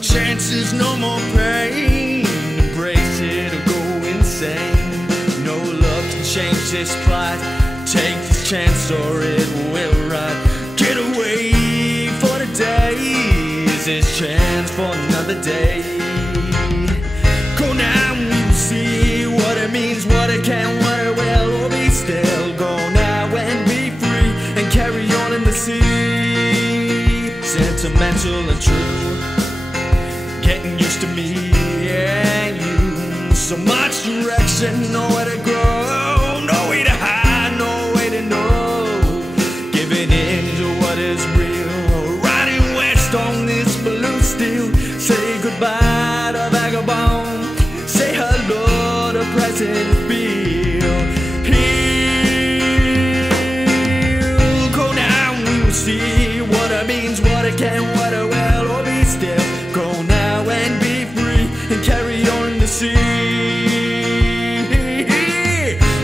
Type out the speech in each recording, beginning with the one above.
Chances, no more pain. Embrace it or go insane. No love can change this plight. Take this chance or it will rot. Get away for the day. Is this chance for another day? Go now and we will see what it means, what it can, what it will, or be still. Go now and be free and carry on in the sea. Sentimental and true, getting used to me and you. So much direction, nowhere to grow, no way to hide, no way to know. Giving in to what is real, riding west on this blue steel. Say goodbye to vagabond, say hello to present feel. Heal, go now, we will see what it means, what it can, what it will, or be still. Go now and be free and carry on in the sea.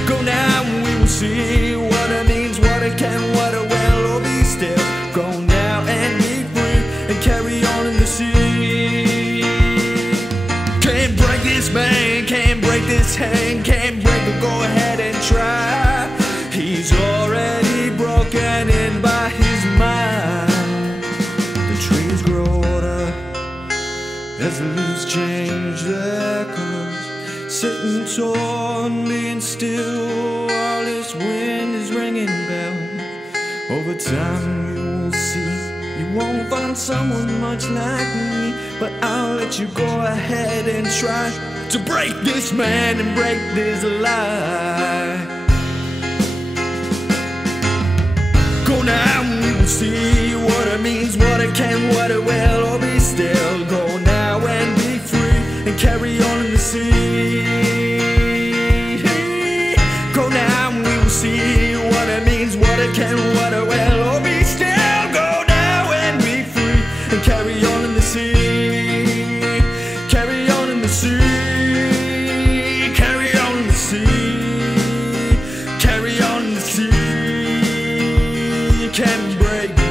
Go now and we will see what it means, what it can, what it will, or be still. Go now and be free and carry on in the sea. Can't break this man, can't break this hand, can't break it, go ahead and try. He's already broken in by his mind. The trees grow older as the leaves change their colors, sitting tall and being still while this wind is ringing bells. Over time you will see you won't find someone much like me, but I'll let you go ahead and try to break this man and break this lie. Go now and we will see what it means, what it can, what it will, or be still. Go now and be free and carry on in the sea. Go now and we will see what it means, what it can, what it will, or be still. Go now and be free and carry on in the sea. Carry on in the sea. Carry on in the sea. Carry on in the sea. You can't break me.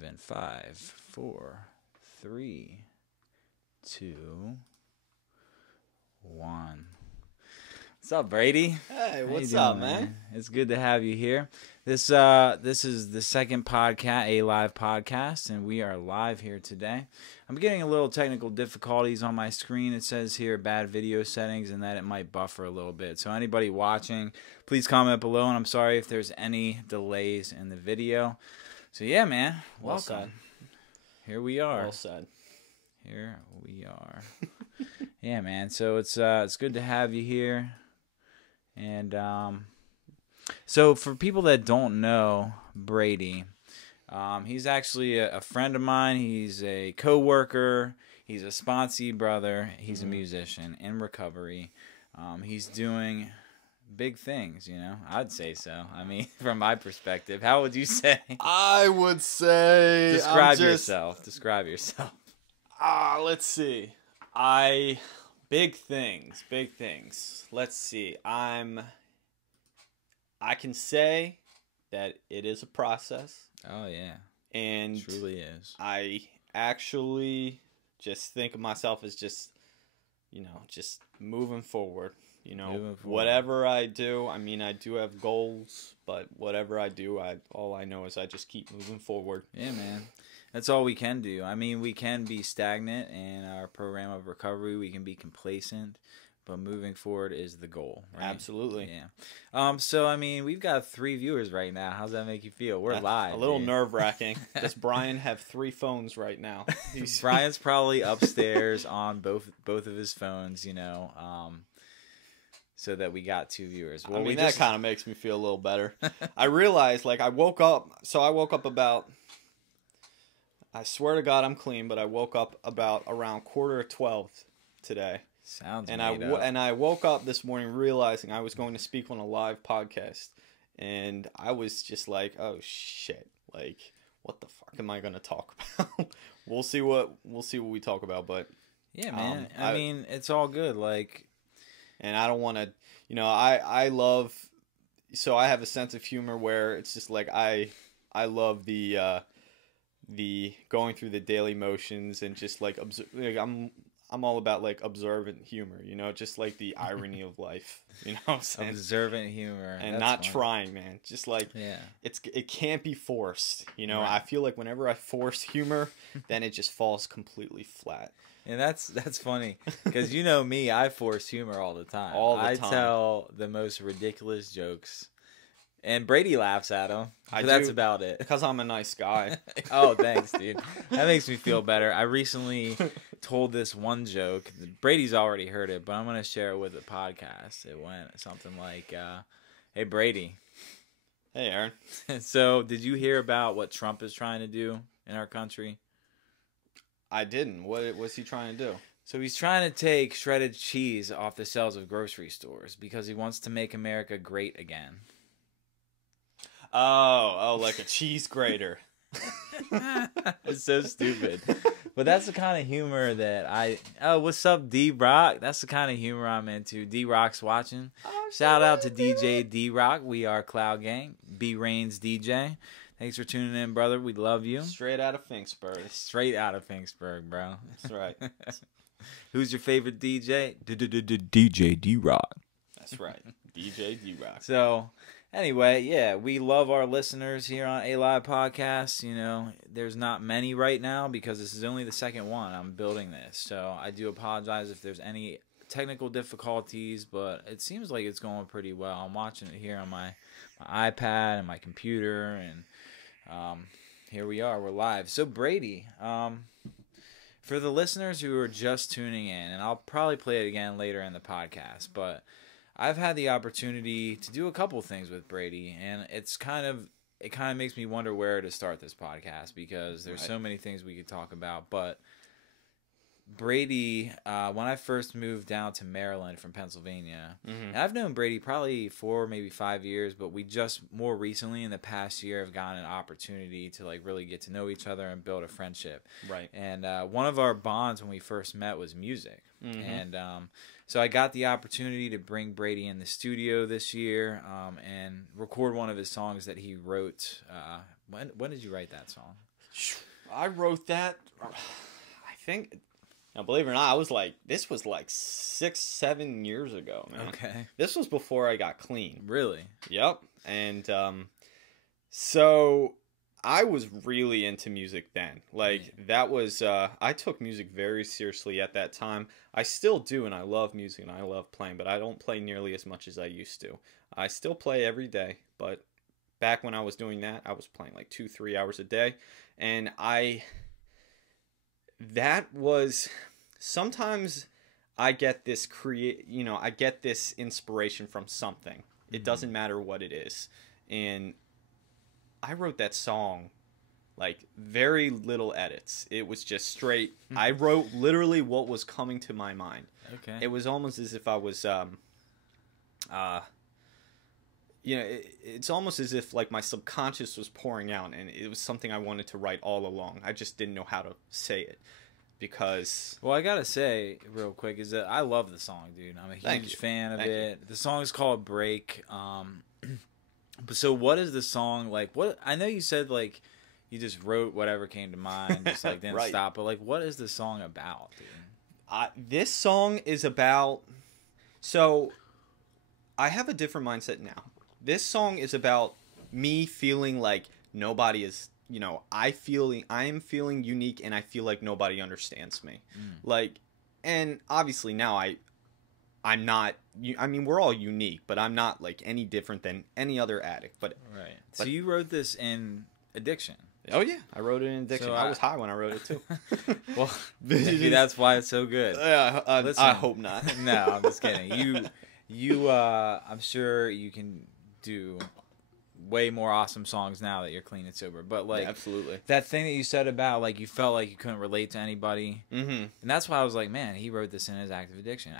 In 5, 4, 3, 2, 1. What's up, Brady? Hey, what's doing, up, man? It's good to have you here. This is the second podcast, A.live podcast, and we are live here today. I'm getting a little technical difficulties on my screen. It says here bad video settings and that it might buffer a little bit. So anybody watching, please comment below, and I'm sorry if there's any delays in the video. So yeah, man, welcome. Well said. Here we are. Well said. Here we are. Yeah, man. So it's good to have you here. And so for people that don't know Brady, he's actually a friend of mine. He's a coworker. He's a sponsee brother. He's a musician in recovery. He's doing big things, you know. I'd say so. I mean, from my perspective, how would you say? I would say Describe yourself. Describe yourself. Let's see. Big things. Let's see. I can say that it is a process. Oh yeah, And it truly is. I actually just think of myself as just, just moving forward. Moving forward. Whatever I do, I mean, I do have goals, but whatever I do, all I know is I just keep moving forward. Yeah, man. That's all we can do. I mean, we can be stagnant in our program of recovery. We can be complacent, but moving forward is the goal. Right? Absolutely. Yeah. So, I mean, we've got 3 viewers right now. How's that make you feel? We're live. A little dude. nerve-wracking. Does Brian have 3 phones right now? Brian's probably upstairs on both of his phones, so that we got 2 viewers. Well, that kind of makes me feel a little better. I realized, I woke up about, I swear to God I'm clean, but I woke up about around 11:45 today. Sounds and made up. I woke up this morning realizing I was going to speak on a live podcast, and I was just like, oh shit, what the fuck am I going to talk about? We'll see what we talk about, but yeah, man. I mean, it's all good. And I don't want to, I love, so I have a sense of humor where it's just I love the going through the daily motions and just I'm all about observant humor, just the irony of life, what I'm saying? Observant humor. And not trying, man. Just yeah. It can't be forced, Right. I feel like whenever I force humor, then it just falls completely flat. And that's funny because me, I force humor all the time. I tell the most ridiculous jokes, and Brady laughs at them. That's about it. Because I'm a nice guy. Oh, thanks, dude. That makes me feel better. I recently told this one joke. Brady's already heard it, but I'm gonna share it with the podcast. It went something like, "Hey, Brady." Hey, Aaron. So, did you hear about what Trump is trying to do in our country? I didn't. What was he trying to do? So he's trying to take shredded cheese off the shelves of grocery stores because he wants to make America great again. Oh, like a cheese grater. It's so stupid. But that's the kind of humor that what's up, D-Rock? That's the kind of humor I'm into. D-Rock's watching. Oh, shout out to DJ D-Rock. We are Cloud Gang. B-Rain's DJ. Thanks for tuning in, brother. We love you. Straight out of Finksburg. Straight out of Finksburg, bro. That's right. Who's your favorite DJ? DJ D-Rock. That's right. DJ D-Rock. So, anyway, yeah, we love our listeners here on A.live Podcast. There's not many right now because this is only the second one. I'm building this. So, I do apologize if there's any technical difficulties, but it seems like it's going pretty well. I'm watching it here on my iPad and my computer, and here we are. We're live. So, Brady, for the listeners who are just tuning in, and I'll probably play it again later in the podcast, but I've had the opportunity to do a couple things with Brady, and it kind of makes me wonder where to start this podcast because there's so many things we could talk about. But Brady, when I first moved down to Maryland from Pennsylvania, and I've known Brady probably 4, maybe 5 years, but we just more recently in the past year have gotten an opportunity to really get to know each other and build a friendship. Right. And one of our bonds when we first met was music. And so I got the opportunity to bring Brady in the studio this year and record one of his songs that he wrote. When did you write that song? I wrote that, I think... Now, believe it or not, this was 6-7 years ago, man. Okay. This was before I got clean. Really? Yep. And so I was really into music then. That was, I took music very seriously at that time. I still do, and I love music, and I love playing, but I don't play nearly as much as I used to. I still play every day, but back when I was doing that, I was playing 2-3 hours a day. And that was... Sometimes I get this I get this inspiration from something. It doesn't matter what it is. And I wrote that song very little edits. It was just straight. I wrote literally what was coming to my mind. Okay. It was almost as if I was it's almost as if my subconscious was pouring out, and it was something I wanted to write all along. I just didn't know how to say it. Because... Well, I gotta say, real quick, is that I love the song, dude. I'm a huge fan of it. The song is called Break. So what is the song like? What I know you said like you just wrote whatever came to mind, just like didn't Right. stop. But like, what is the song about, dude? This song is about. So, I have a different mindset now. This song is about me feeling like nobody is. I am feeling unique, and I feel like nobody understands me. Like, and obviously now I'm not. I mean, we're all unique, but I'm not like any different than any other addict. But Right. So you wrote this in addiction. oh yeah, I wrote it in addiction. So I was high when I wrote it too. Well, maybe that's why it's so good. Listen, I hope not. No, I'm just kidding. You, I'm sure you can do way more awesome songs now that you're clean and sober. But like, Yeah, absolutely. that thing that you said about like you felt like you couldn't relate to anybody, Mm-hmm. and that's why I was like, man, he wrote this in his active addiction.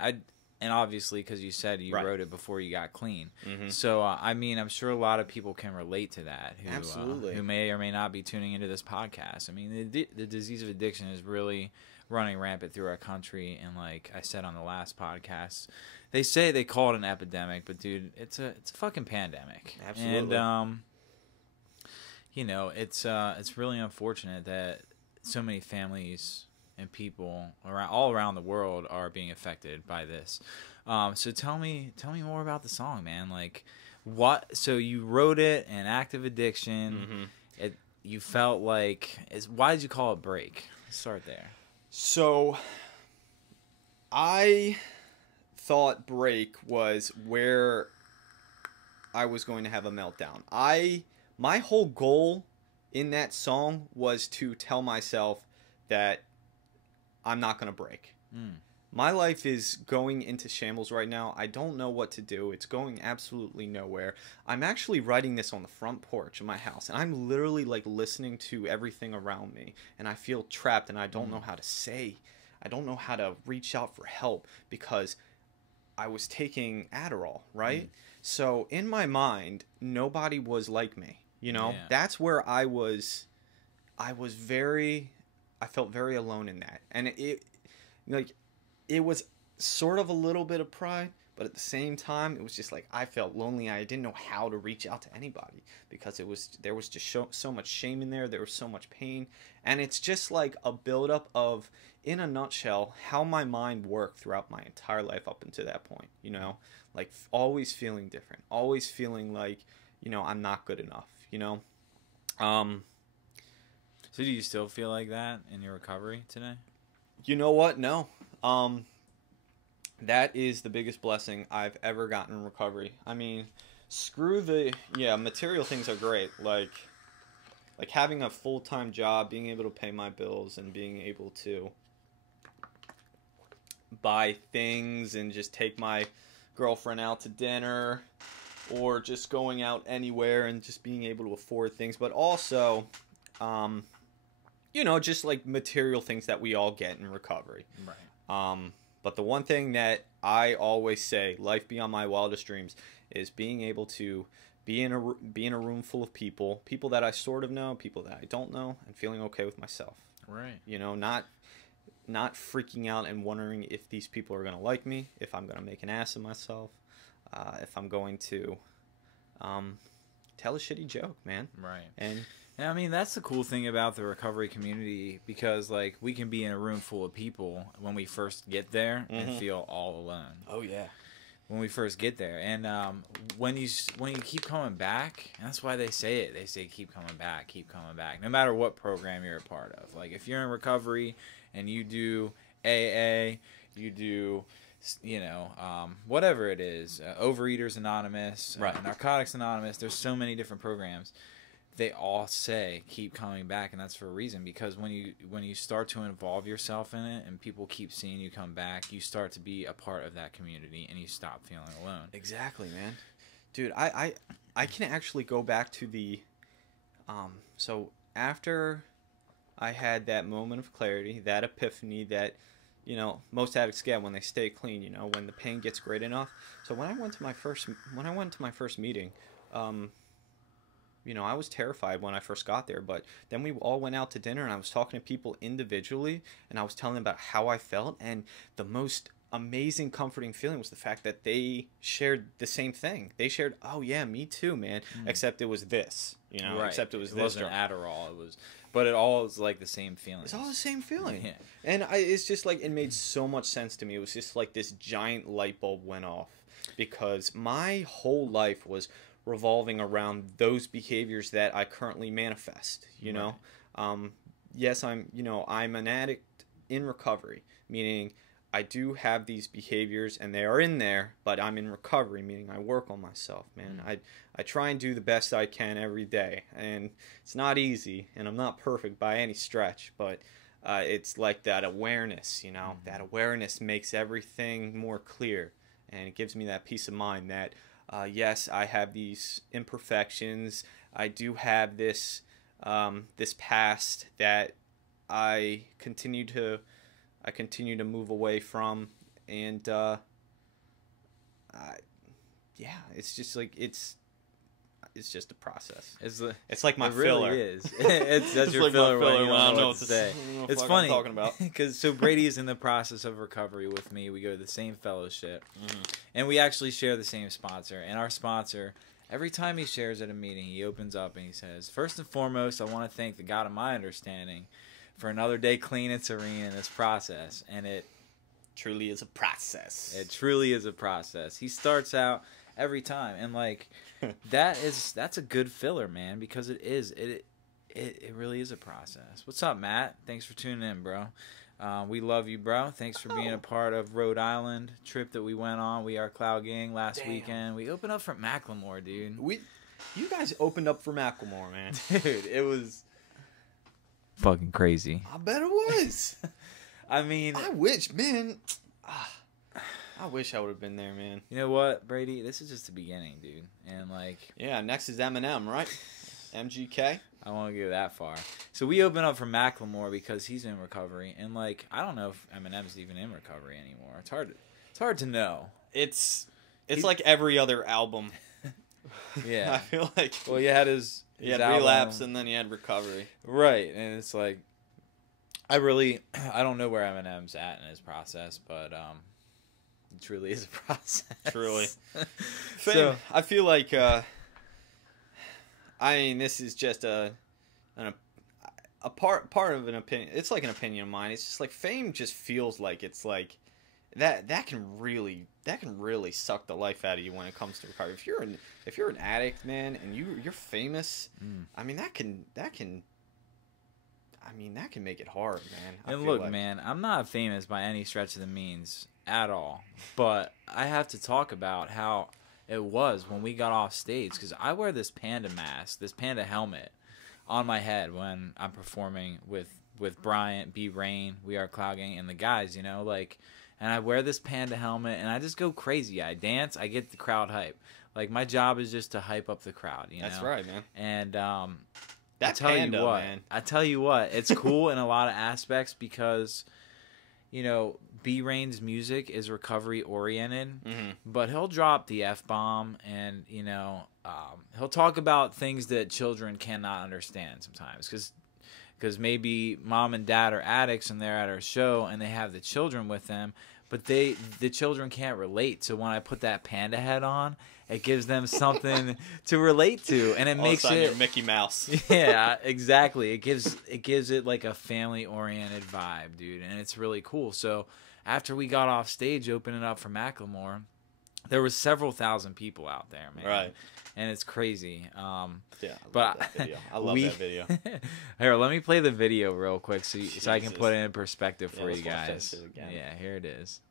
And obviously because you said you Right. wrote it before you got clean. Mm-hmm. So I mean, I'm sure a lot of people can relate to that. Absolutely. Who may or may not be tuning into this podcast. I mean, the disease of addiction is really running rampant through our country, and like I said on the last podcast, they say they call it an epidemic, but dude, it's a fucking pandemic. Absolutely. And it's really unfortunate that so many families and people all around the world are being affected by this. So tell me more about the song, man. Like, what? So you wrote it in active addiction. Mm-hmm. You felt like why did you call it Break? Let's start there. So, I thought Break was where I was going to have a meltdown. My whole goal in that song was to tell myself that I'm not going to break. My life is going into shambles right now. I don't know what to do. It's going absolutely nowhere. I'm actually writing this on the front porch of my house, and I'm literally like listening to everything around me, and I feel trapped, and I don't know how to say. I don't know how to reach out for help because I was taking Adderall, right? So in my mind, nobody was like me. Yeah. That's where I felt very alone in that. And it was sort of a little bit of pride, but at the same time, it was just like I felt lonely. I didn't know how to reach out to anybody because there was just so much shame in there. There was so much pain. And it's just like a buildup of, in a nutshell, how my mind worked throughout my entire life up until that point, like always feeling different, always feeling like, I'm not good enough, So do you still feel like that in your recovery today? You know what? No. That is the biggest blessing I've ever gotten in recovery. I mean, screw material things are great. Like having a full-time job, being able to pay my bills, and being able to buy things and just take my girlfriend out to dinner, or just going out anywhere and just being able to afford things. But also, just like material things that we all get in recovery. Right. But the one thing that I always say, life beyond my wildest dreams, is being able to be in a room full of people that I sort of know, people that I don't know, and feeling okay with myself. Right. Not freaking out and wondering if these people are going to like me, if I'm going to make an ass of myself, if I'm going to tell a shitty joke, man. Right. And I mean, that's the cool thing about the recovery community, because like we can be in a room full of people when we first get there and feel all alone. oh yeah. When we first get there, and when you keep coming back, and that's why they say it. They say keep coming back, no matter what program you're a part of. Like if you're in recovery and you do AA, you do whatever it is, Overeaters Anonymous, Right. Narcotics Anonymous. There's so many different programs. They all say keep coming back, and that's for a reason, because when you start to involve yourself in it and people keep seeing you come back, you start to be a part of that community and you stop feeling alone. Exactly, man. Dude, I can actually go back to the so after I had that moment of clarity, that epiphany that most addicts get when they stay clean, when the pain gets great enough. So when I went to my first meeting, I was terrified when I first got there, but then we all went out to dinner and I was talking to people individually and I was telling them about how I felt, and the most amazing, comforting feeling was the fact that they shared the same thing. They shared, oh yeah, me too, man. Except it was this, you know. Right. Except it was It this wasn't drug. Adderall. It was, but it all is like the same feeling. It's all the same feeling. Yeah. And it's just like, it made so much sense to me. It was just like this giant light bulb went off, because my whole life was revolving around those behaviors that I currently manifest, you know. Yes, I'm an addict in recovery, meaning I do have these behaviors and they are in there, but I'm in recovery, meaning I work on myself, man. I try and do the best I can every day, and it's not easy, and I'm not perfect by any stretch, but it's like that awareness, you know. That awareness makes everything more clear, and it gives me that peace of mind that, yes, I have these imperfections. I do have this this past that I continue to move away from, and yeah, it's just like it's just a process. It's like my filler. Really is. That's your like filler. my filler When you when I don't don't know know what to what say. the It's fuck funny I'm talking about. because Brady is in the process of recovery with me. We go to the same fellowship, and we actually share the same sponsor. And our sponsor, every time he shares at a meeting, he opens up and he says, "First and foremost, I want to thank the God of my understanding for another day clean and serene in this process." And it Truly is a process. It truly is a process. He starts out every time, and like that's a good filler, man, because it really is a process. What's up, Matt? Thanks for tuning in, bro. We love you, bro. Thanks for being a part of Rhode Island trip that we went on. We are Cloud Gang last weekend. We opened up for Macklemore, dude. You guys opened up for Macklemore, man. Dude, it was fucking crazy. I bet it was. I mean, I wish, man. I wish I would have been there, man. You know what, Brady? This is just the beginning, dude. And like, yeah, next is Eminem, right? MGK. I won't go that far. So we open up for Macklemore because he's in recovery, and like, I don't know if Eminem's even in recovery anymore. It's hard to know. It's like every other album. Yeah, I feel like. Well, you had his had album. Relapse, and then you had Recovery. Right, and it's like, I don't know where Eminem's at in his process, but it truly is a process. Truly. So I feel like, I mean, this is just a part of an opinion. It's like an opinion of mine. It's just like fame just feels like it's like that can really suck the life out of you when it comes to recovery. If you're an addict, man, and you're famous, I mean that can make it hard, man. And look, man, I'm not famous by any stretch of the means at all, but I have to talk about how it was when we got off stage, because I wear this panda mask, this panda helmet on my head when I'm performing with Bryant, B Rain, We Are Cloud Gang, and the guys, you know, like, and I wear this panda helmet and I just go crazy. I dance, I get the crowd hype. Like, my job is just to hype up the crowd, you know? That's right, man. And that panda, man. I tell you what, it's cool in a lot of aspects because, you know, B Rain's music is recovery oriented, but he'll drop the F-bomb, and, you know, he'll talk about things that children cannot understand sometimes, because maybe mom and dad are addicts and they're at our show and they have the children with them, but the children can't relate. So when I put that panda head on, it gives them something to relate to, and it makes it you're Mickey Mouse. Yeah, exactly. It gives it like a family oriented vibe, dude, and it's really cool. So after we got off stage opening up for Macklemore, there was several thousand people out there, man. Right. And it's crazy. Yeah, I love that video. Here, let me play the video real quick so I can put it in perspective for you let's watch that guys. shit again. Yeah, here it is.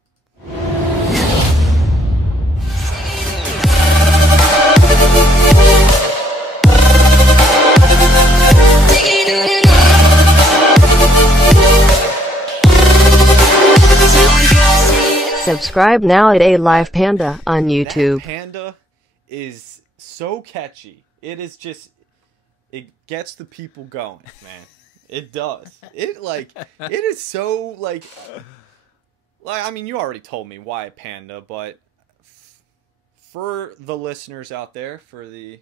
Subscribe now at A.live Panda on YouTube. That panda is so catchy. It is just, it gets the people going, man. It does. It is so like I mean, you already told me why a panda, but for the listeners out there, for the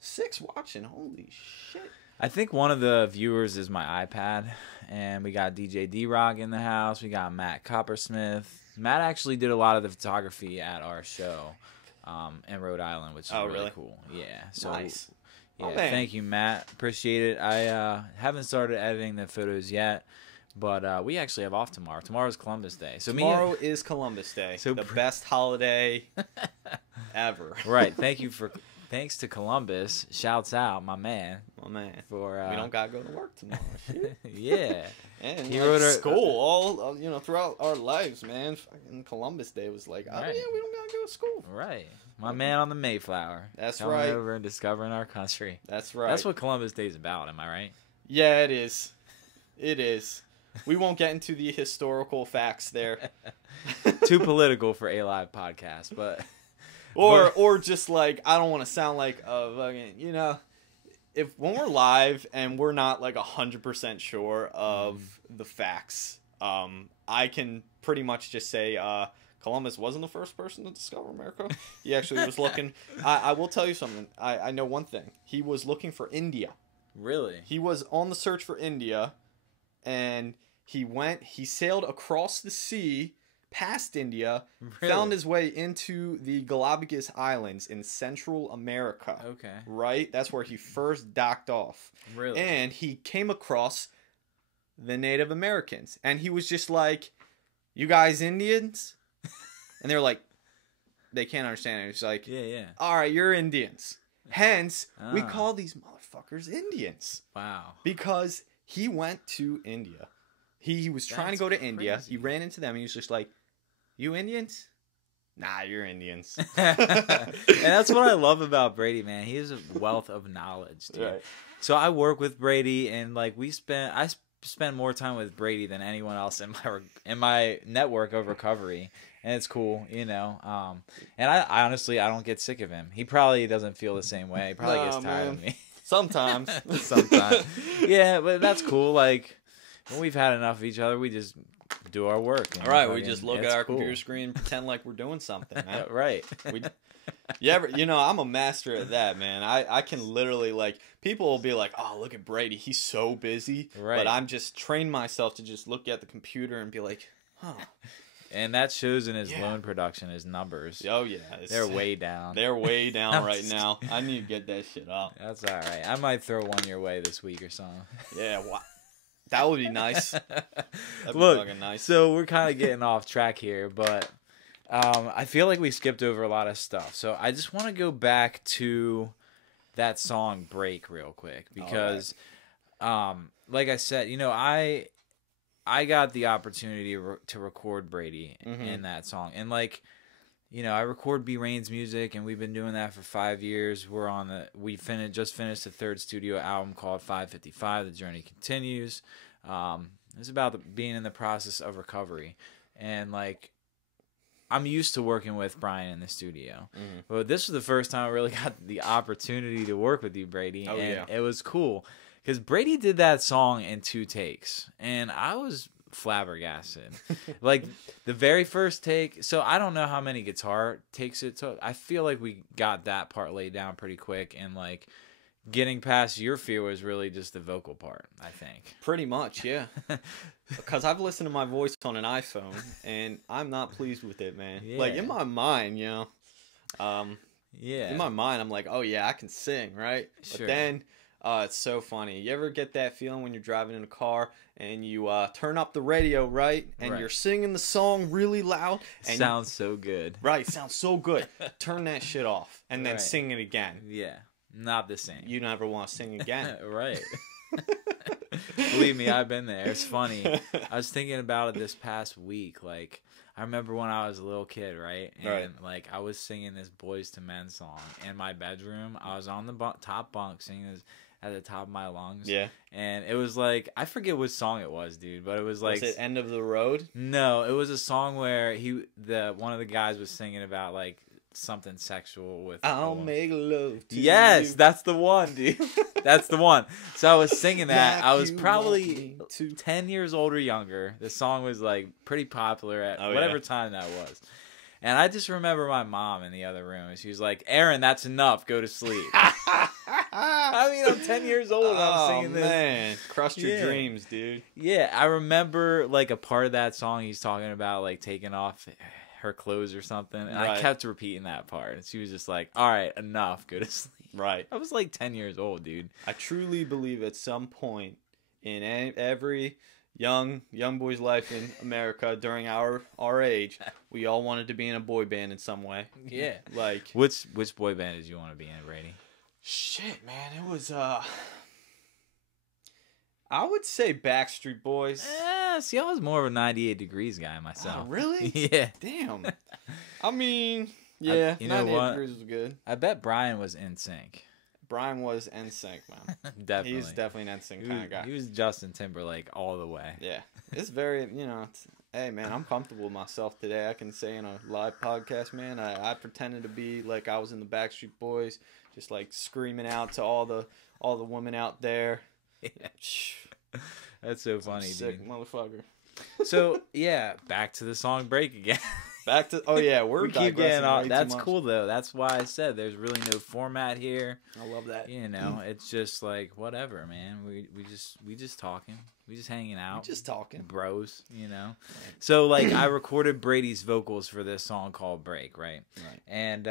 6 watching, holy shit. I think one of the viewers is my iPad, and we got DJ D-Rock in the house. We got Matt Coppersmith. Matt actually did a lot of the photography at our show in Rhode Island, which is really cool. Yeah. So, nice. Yeah, thank you, Matt. Appreciate it. I haven't started editing the photos yet, but we actually have off tomorrow. Tomorrow's Columbus Day. So tomorrow is Columbus Day. So the best holiday ever. Right. Thanks to Columbus. Shouts out, my man. My man. For we don't gotta go to work tomorrow. Shit. Yeah. And he wrote school all throughout our lives, man. Fucking Columbus Day was like, oh yeah, we don't gotta go to school. Right. My man on the Mayflower. That's coming right. over and discovering our country. That's right. That's what Columbus Day is about. Am I right? Yeah, it is. It is. We won't get into the historical facts there. Too political for A.live podcast, but. Or just like, I don't want to sound like a fucking, if when we're live and we're not like 100% sure of the facts, I can pretty much just say Columbus wasn't the first person to discover America. He actually was looking. I will tell you something. I know one thing. He was looking for India. Really? He was on the search for India, and he sailed across the sea past India, found his way into the Galapagos Islands in Central America. Okay. Right? That's where he first docked off. Really? And he came across the Native Americans. And he was just like, you guys Indians? And they were like, they can't understand it. It's like, yeah. All right, you're Indians. Hence, we call these motherfuckers Indians. Wow. Because he went to India. He was trying to go to India. He ran into them and he was just like, you Indians? Nah, you're Indians. And that's what I love about Brady, man. He has a wealth of knowledge, dude. Right. So I work with Brady, and like I spend more time with Brady than anyone else in my network of recovery, and it's cool, And I honestly don't get sick of him. He probably doesn't feel the same way. He probably gets tired of me. Sometimes. Yeah, but that's cool. Like when we've had enough of each other, we just do our work. All right, we just look at our computer screen and pretend like we're doing something, man. Right. I'm a master at that, man. I can literally, like, people will be like, oh, look at Brady, he's so busy. Right. But I'm just trained myself to just look at the computer and be like, huh. And that shows in his loan production, his numbers. Oh, yeah. They're way down. They're way down right now. I need to get that shit up. That's all right. I might throw one your way this week or something. Yeah, that would be nice. That'd be fucking nice. So we're kind of getting off track here, but I feel like we skipped over a lot of stuff. So I just want to go back to that song "Break" real quick because, like I said, I got the opportunity to record Brady in that song, and like. I record B Rain's music, and we've been doing that for 5 years. We just finished the third studio album called 555. The Journey Continues. It's about being in the process of recovery, and like I'm used to working with Brian in the studio, but this was the first time I really got the opportunity to work with you, Brady, it was cool because Brady did that song in 2 takes, and I was flabbergasted. Like the very first take, so I don't know how many guitar takes it took. I feel like we got that part laid down pretty quick, and like getting past your fear was really just the vocal part, I think. Pretty much, yeah. Because I've listened to my voice on an iPhone and I'm not pleased with it, man. Like in my mind, in my mind I'm like, oh yeah, I can sing, right? But then it's so funny. You ever get that feeling when you're driving in a car and you turn up the radio, right? And you're singing the song really loud. And sounds so good. Right, sounds so good. Turn that shit off and then sing it again. Yeah, not the same. You never want to sing again. Right. Believe me, I've been there. It's funny. I was thinking about it this past week. Like, I remember when I was a little kid, right? And like I was singing this Boys to Men song in my bedroom. I was on the top bunk singing this at the top of my lungs. Yeah. And it was like, I forget which song it was, dude, but it was like... Was it End of the Road? No, it was a song where one of the guys was singing about like something sexual with... I'll make love to you. Yes, that's the one, dude. That's the one. So I was singing that. Like I was probably 10 years old or younger. The song was like pretty popular at whatever time that was. And I just remember my mom in the other room. She was like, Aaron, that's enough. Go to sleep. I mean, I'm 10 years old and I'm singing this. Man, crushed your Yeah. dreams, dude. Yeah, I remember like a part of that song he's talking about like taking off her clothes or something. And I Right. kept repeating that part. And she was just like, all right, enough. Go to sleep. Right. I was like 10 years old, dude. I truly believe at some point in every young boy's life in America during our age, we all wanted to be in a boy band in some way. Yeah. Like, Which boy band did you want to be in, Brady? shit, man, it was I would say Backstreet Boys. See, I was more of a 98 Degrees guy myself. Oh, really? Yeah. Damn. I mean, yeah, you know 98 what? Degrees was good. I bet Brian was in sync. Brian was NSYNC, man. Definitely. He's definitely an NSYNC kind of guy. He was Justin Timberlake all the way. Yeah, it's very, hey, man, I'm comfortable with myself today. I can say in a live podcast, man, I pretended to be like I was in the Backstreet Boys, just like screaming out to all the women out there. That's so funny, Sick dude. motherfucker. So, yeah, back to the song Break again. Back to, oh yeah, We keep digressing getting off. way too That's much. cool, though. That's why I said there's really no format here. I love that. You know, it's just like, whatever, man. We just talking. We just hanging out. Just talking. Bros, you know. So like I recorded Brady's vocals for this song called Break, right? Right. And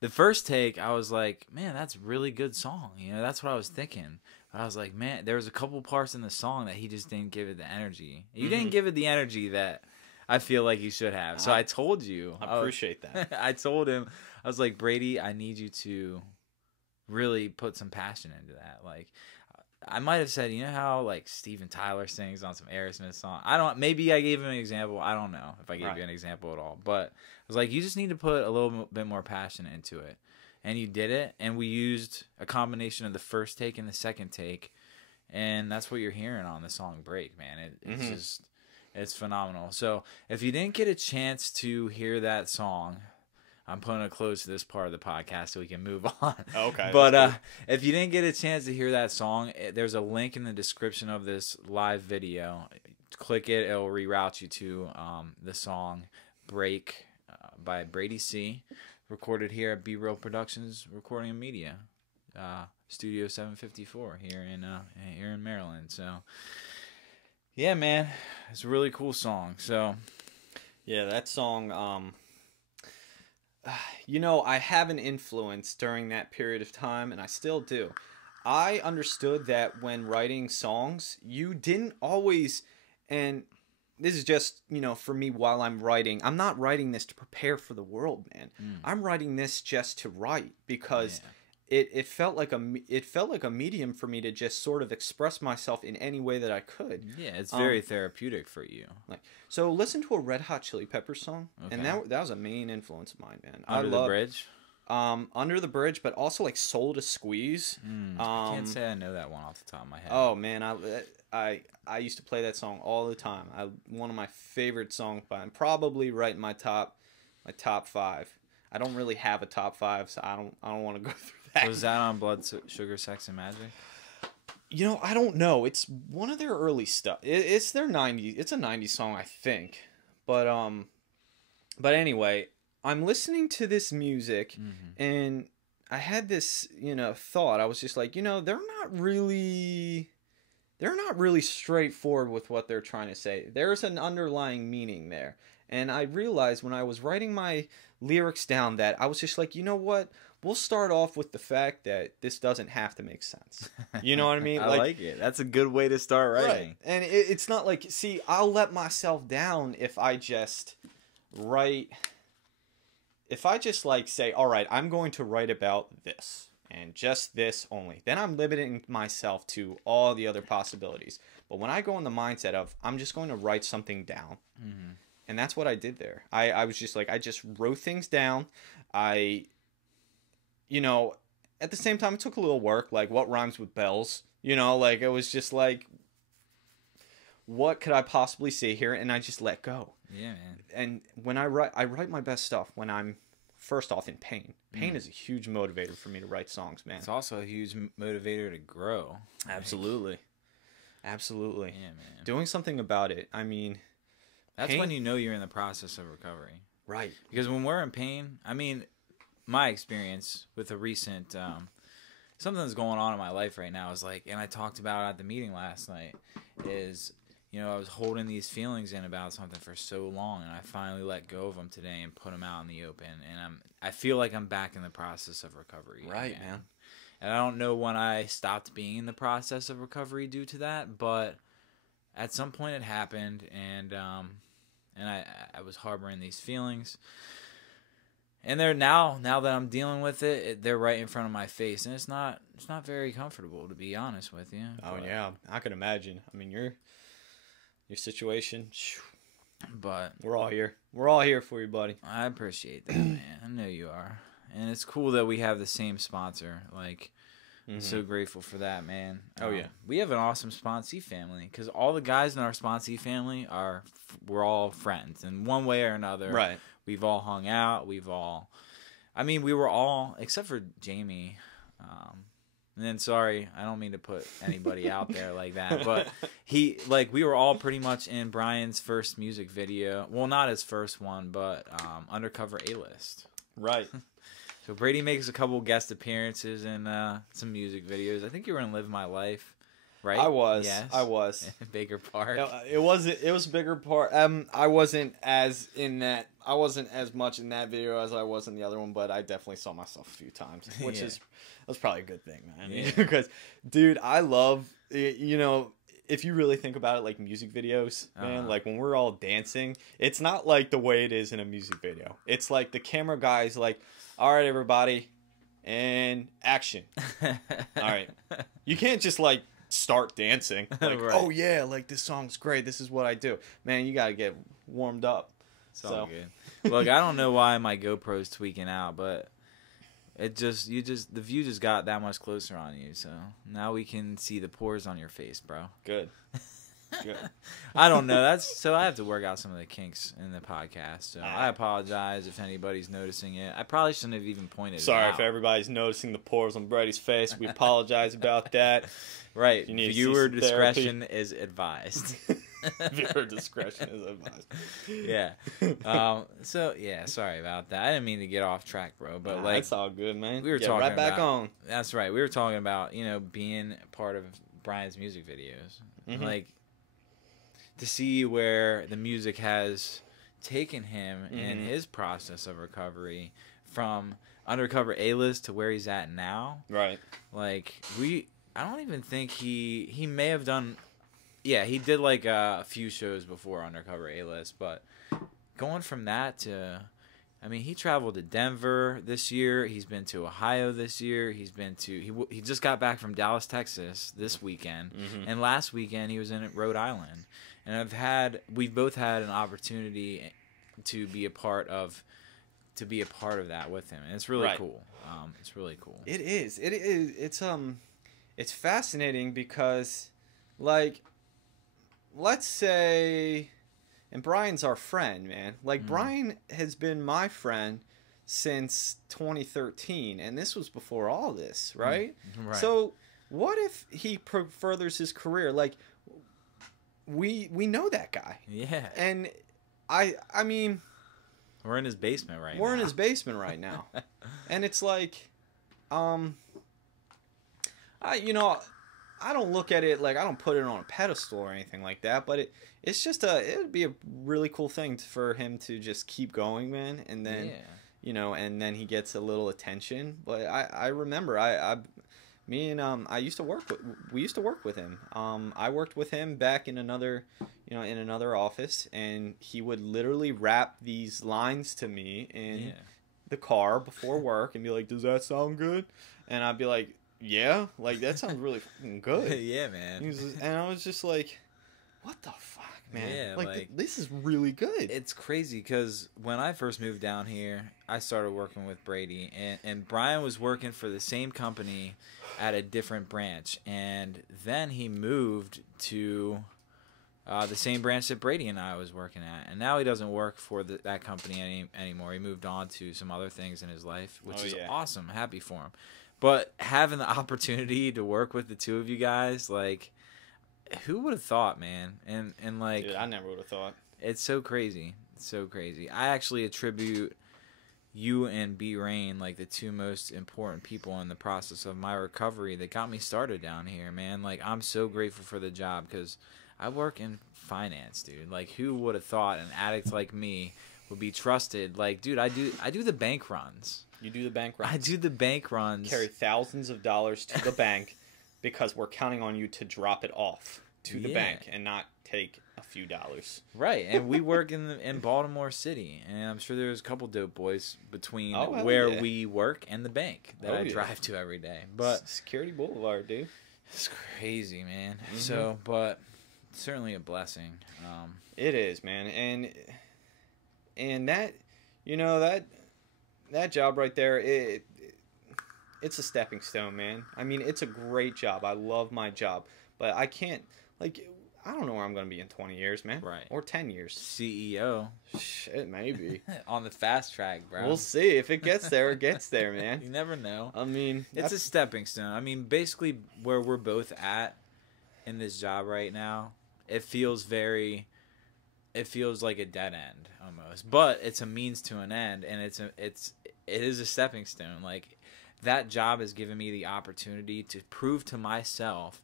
the first take I was like, man, that's a really good song. You know, that's what I was thinking. I was like, man, there was a couple parts in the song that he just didn't give it the energy. You didn't give it the energy that I feel like you should have. So I told you. I appreciate that. I told him, I was like, Brady, I need you to really put some passion into that. Like, I might have said, you know how like Steven Tyler sings on some Aerosmith song? Maybe I gave him an example. I don't know if I gave you an example at all. But I was like, you just need to put a little bit more passion into it. And you did it. And we used a combination of the first take and the second take. And that's what you're hearing on the song Break, man. It's just, it's phenomenal. So if you didn't get a chance to hear that song, I'm putting a close to this part of the podcast so we can move on. Okay. But if you didn't get a chance to hear that song, there's a link in the description of this live video. Click it. It'll reroute you to the song Break by Brady C, recorded here at B-Real Productions Recording and Media, Studio 754 here in Maryland. So, yeah, man, it's a really cool song. So, yeah, that song, I have an influence during that period of time, and I still do. I understood that when writing songs, you didn't always, and this is just, for me while I'm writing, I'm not writing this to prepare for the world, man. I'm writing this just to write because it felt like a medium for me to just sort of express myself in any way that I could. Yeah, it's very therapeutic for you. So listen to a Red Hot Chili Peppers song, and that was a main influence of mine, man. Under the Bridge? Under the Bridge, but also like Soul to Squeeze. I can't say I know that one off the top of my head. Oh man, I used to play that song all the time. One of my favorite songs by him, probably right in my top 5. I don't really have a top 5, so I don't want to go through that. Was that on Blood, Sugar, Sex, and Magic? I don't know. It's one of their early stuff. It's their 90s. It's a 90s song, I think. But anyway, I'm listening to this music, and I had this, thought. I was just like, they're not really straightforward with what they're trying to say. There's an underlying meaning there. And I realized when I was writing my lyrics down that I was just like, you know what? We'll start off with the fact that this doesn't have to make sense. You know what I mean? I like it. That's a good way to start writing. Right. And it's not like, see, I'll let myself down if I just write, say, all right, I'm going to write about this and just this only. Then I'm limiting myself to all the other possibilities. But when I go in the mindset of, I'm just going to write something down. And that's what I did there. I was just like, I just wrote things down. At the same time, it took a little work. Like, what rhymes with bells? It was just like, what could I possibly say here? And I just let go. Yeah, man. And when I write my best stuff when I'm, first off, in pain. Pain is a huge motivator for me to write songs, man. It's also a huge motivator to grow. Absolutely. Absolutely. Yeah, man. Doing something about it. I mean, that's pain, when you know you're in the process of recovery. right. Because when we're in pain, I mean, my experience with a recent something that's going on in my life right now is like, and I talked about it at the meeting last night, is, you know, I was holding these feelings in about something for so long, and I finally let go of them today and put them out in the open, and I feel like I'm back in the process of recovery. Right, again. man. And I don't know when I stopped being in the process of recovery due to that, but at some point it happened, and I was harboring these feelings. And they're now that I'm dealing with it, they're right in front of my face, and it's not very comfortable, to be honest with you. Oh yeah, I can imagine. I mean, your situation. But We're all here. We're all here for you, buddy. I appreciate that, man. I know you are, and it's cool that we have the same sponsor. Like, I'm so grateful for that, man. Oh yeah, we have an awesome sponsee family because all the guys in our sponsee family we're all friends in one way or another. right. We've all hung out. We were all, except for Jamie. And then, sorry, I don't mean to put anybody out there like that, but we were all pretty much in Brian's first music video. Well, not his first one, but Undercover A-List. Right. So Brady makes a couple guest appearances in some music videos. I think you were in Live My Life, right? I was. Yes. I was. Baker Park. It was a bigger part. I wasn't as much in that video as I was in the other one, but I definitely saw myself a few times, which was probably a good thing, man. Yeah. Because, dude, I love, you know, if you really think about it, like music videos, man, like when we're all dancing, it's not like the way it is in a music video. It's like the camera guy's like, all right, everybody, and action. All right. You can't just like start dancing. Like, Right. oh yeah, like this song's great. This is what I do. Man, you got to get warmed up. It's all good. Look, I don't know why my GoPro's tweaking out, but the view just got that much closer on you, so now we can see the pores on your face, bro. Good. Good. I don't know. So I have to work out some of the kinks in the podcast. So I apologize if anybody's noticing it. I probably shouldn't have even pointed Sorry it out. if everybody's noticing the pores on Brady's face. We apologize about that. Right. You need Viewer some discretion is advised. Viewer discretion is advised. Yeah. So yeah, sorry about that. I didn't mean to get off track, bro. But like, that's all good, man. we were Get talking right back about, on. That's right. We were talking about, you know, being part of Brian's music videos, like to see where the music has taken him in his process of recovery from Undercover A-List to where he's at now. Right. Like I don't even think he may have done. Yeah, he did like a few shows before Undercover A-List, but going from that to, I mean, he traveled to Denver this year. He's been to Ohio this year. He's been to he just got back from Dallas, Texas this weekend, and last weekend he was in Rhode Island. And we've both had an opportunity to be a part of that with him, and it's really cool. It's really cool. It is. It's fascinating because, like, let's say, and Brian's our friend, man. Like, Brian has been my friend since 2013, and this was before all this, right? Right. So, what if he furthers his career? Like, we know that guy. Yeah. And I mean, We're in his basement right now. we're in his basement right now. And it's like, I don't look at it like, I don't put it on a pedestal or anything like that, but it's just it would be a really cool thing for him to just keep going, man. And then, and then he gets a little attention. But I remember we used to work with him. I worked with him back in another office, and he would literally rap these lines to me in the car before work and be like, "Does that sound good?" And I'd be like, "Yeah, like that sounds really fucking good." Yeah, man. And I was just like, "What the fuck, man? Yeah, like this is really good." It's crazy because when I first moved down here, I started working with Brady, and Brian was working for the same company at a different branch, and then he moved to the same branch that Brady and I was working at, and now he doesn't work for that company anymore. He moved on to some other things in his life, which is awesome. Happy for him. But having the opportunity to work with the two of you guys, like, who would have thought, man? And like, dude, I never would have thought. It's so crazy. It's so crazy. I actually attribute you and B Rain, like the two most important people in the process of my recovery that got me started down here, man. Like, I'm so grateful for the job because I work in finance, dude. Like, who would have thought an addict like me would be trusted? Like, dude, I do the bank runs. You do the bank runs. I do the bank runs. Carry thousands of dollars to the bank because we're counting on you to drop it off to the bank and not take a few dollars. Right, and we work in Baltimore City, and I'm sure there's a couple dope boys between Oh, where yeah. we work and the bank that I drive to every day. But Security Boulevard, dude. it's crazy, man. So, but certainly a blessing. It is, man, and that, you know, that job right there, it's a stepping stone, man. I mean, it's a great job. I love my job, but I can't, like, I don't know where I'm going to be in 20 years, man. Right. Or 10 years. CEO Shit, maybe. on the fast track, bro. We'll see. If it gets there, it gets there, You man. never know. I mean, It's a stepping stone. I mean, basically where we're both at in this job right now, it feels like a dead end almost. But it's a means to an end, and it is a stepping stone. Like, that job has given me the opportunity to prove to myself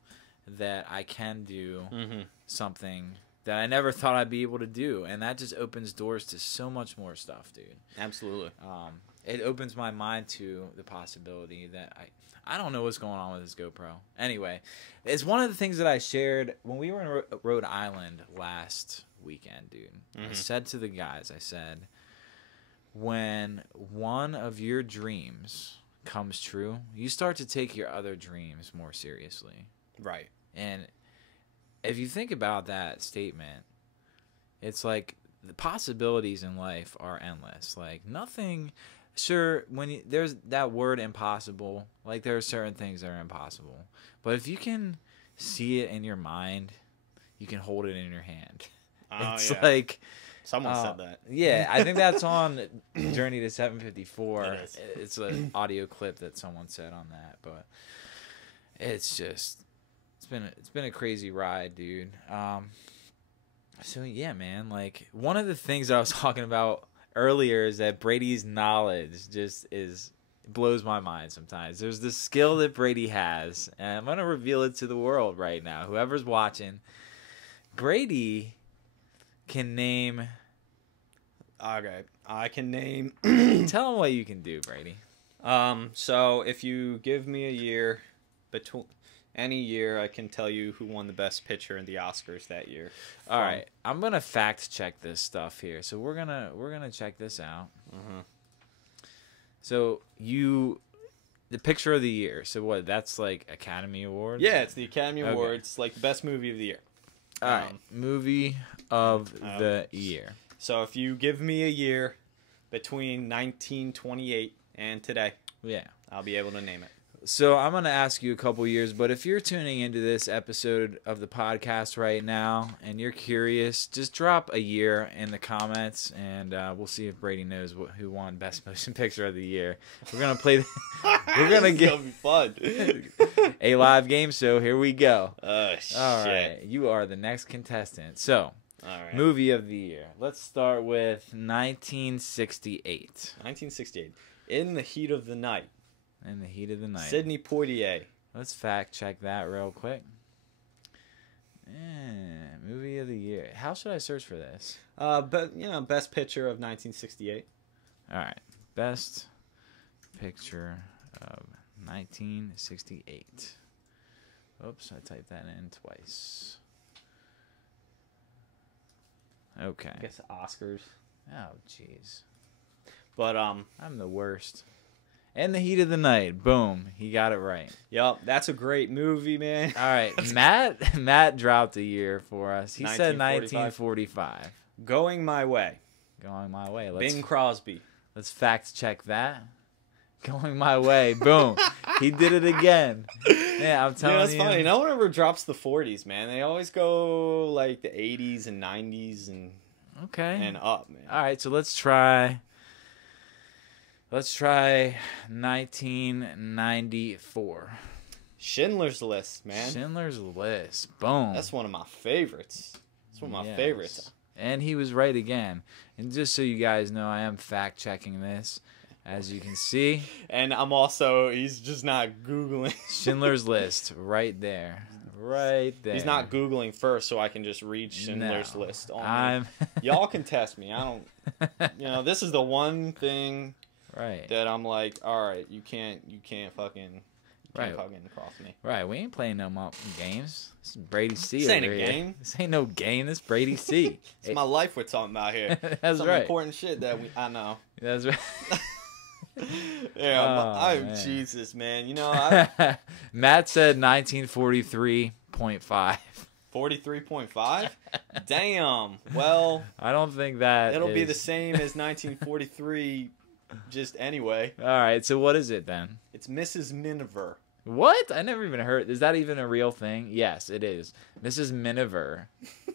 that I can do something that I never thought I'd be able to do, and that just opens doors to so much more stuff, dude. absolutely. It opens my mind to the possibility that I don't know what's going on with this GoPro. Anyway, it's one of the things that I shared when we were in Rhode Island last weekend, dude. I said to the guys, I said, when one of your dreams comes true, you start to take your other dreams more seriously. Right. And if you think about that statement, it's like the possibilities in life are endless. Like, nothing, sure, there's that word impossible, like, there are certain things that are impossible. But if you can see it in your mind, you can hold it in your hand. Oh, It's yeah. like, Someone said that. yeah, I think that's on Journey to 754. It is. It's an audio clip that someone said on that, but it's just it's been a crazy ride, dude. So yeah, man, like, one of the things I was talking about earlier is that Brady's knowledge just blows my mind sometimes. There's this skill that Brady has, and I'm going to reveal it to the world right now. Whoever's watching, Brady can name. Okay, I can name. Tell him what you can do, Brady. So if you give me a year, any year, I can tell you who won the best picture in the Oscars that year. All right, I'm gonna fact check this stuff here. So we're gonna check this out. So the picture of the year. So what? That's like Academy Award. Yeah, it's the Academy Awards, like the best movie of the year. All right, movie of the year. So if you give me a year between 1928 and today, Yeah. I'll be able to name it. So I'm going to ask you a couple years, but if you're tuning into this episode of the podcast right now and you're curious, just drop a year in the comments, and we'll see if Brady knows who won Best Motion Picture of the Year. We're going to play. We're going to get It'll be fun. A.live game show. Here we go. Shit. All right. You are the next contestant. So, All right. movie of the year. Let's start with 1968. 1968. In the Heat of the Night. In the Heat of the Night. Sidney Poitier. Let's fact check that real quick. Movie of the year. How should I search for this? But best picture of 1968. All right. Best picture of 1968. Oops, I typed that in twice. Okay. I guess Oscars. Oh, jeez. But I'm the worst. In the Heat of the Night. Boom. He got it right. Yep, that's a great movie, man. All right. Matt dropped a year for us. He said 1945. 1945. Going My Way. Going my way. Bing Crosby. Let's fact check that. Going my way. Boom. He did it again. Yeah, I'm telling you. That's funny. No one ever drops the 40s, man. They always go like the 80s and 90s and up, man. All right, so let's try 1994. Schindler's List, man. Schindler's List. Boom. That's one of my favorites. It's one of my favorites. And he was right again. And just so you guys know, I am fact checking this, as you can see. And he's just not Googling. Schindler's List, right there. Right there. He's not Googling first, so I can just read Schindler's List. Y'all can test me. I don't, this is the one thing right. that I'm like, all right, you can't fucking cross me. Right, we ain't playing no more games. This is Brady C. This ain't a here. game. This ain't no game. This is Brady C. It's my life we're talking about here. That's Some right. important shit that I know. That's right. Yeah, man. Jesus, man. Matt said 1943.5. 43.5? Damn. Well, I don't think that it'll be the same as 1943 just anyway. All right, so what is it then? It's Mrs. Miniver. What? I never even heard. Is that even a real thing? Yes, it is. Mrs. Miniver.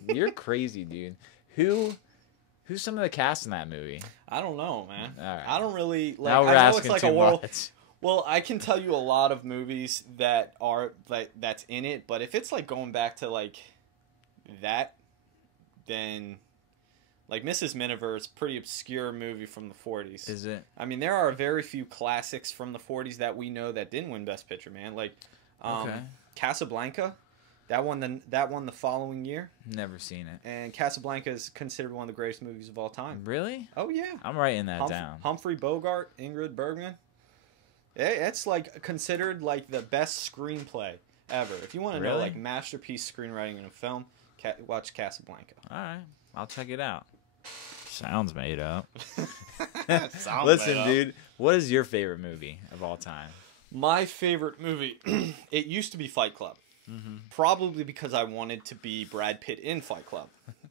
You're crazy, dude. Who's some of the cast in that movie? I don't know, man. All right. I don't really like. Now we're I know asking it's like too a world. much. Well, I can tell you a lot of movies that are like that's in it, but if it's like going back to like that, then like Mrs. Miniver is a pretty obscure movie from the 40s. Is it? I mean, there are very few classics from the 40s that we know that didn't win Best Picture, man. Like Casablanca, that won the following year. Never seen it. And Casablanca is considered one of the greatest movies of all time. Really? Oh yeah. I'm writing that down. Humphrey Bogart, Ingrid Bergman. It's like considered like the best screenplay ever. If you want to know like masterpiece screenwriting in a film, watch Casablanca. All right, I'll check it out. Sounds made up. Sounds Listen, made up. dude, what is your favorite movie of all time? My favorite movie, it used to be Fight Club. Mm-hmm. Probably because I wanted to be Brad Pitt in Fight Club.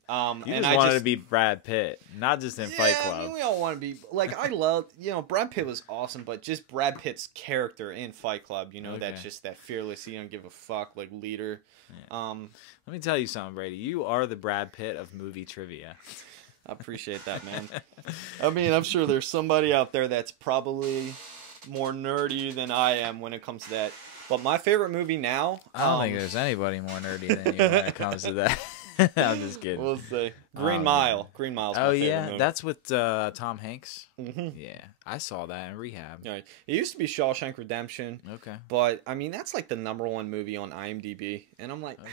You just wanted to be Brad Pitt, not just in Fight Club. I mean, we all want to be like I love. Brad Pitt was awesome, but just Brad Pitt's character in Fight Club. That's just that fearless, he don't give a fuck like leader. Yeah. Let me tell you something, Brady. You are the Brad Pitt of movie trivia. I appreciate that, man. I mean, I'm sure there's somebody out there that's probably more nerdy than I am when it comes to that. But my favorite movie now... I don't think there's anybody more nerdy than you when it comes to that. I'm just kidding. We'll see. Green Mile. Green Mile's my favorite movie. That's with Tom Hanks? Mm-hmm. Yeah, I saw that in rehab. Right. It used to be Shawshank Redemption. Okay. But, I mean, that's like the #1 movie on IMDb. And I'm like, okay.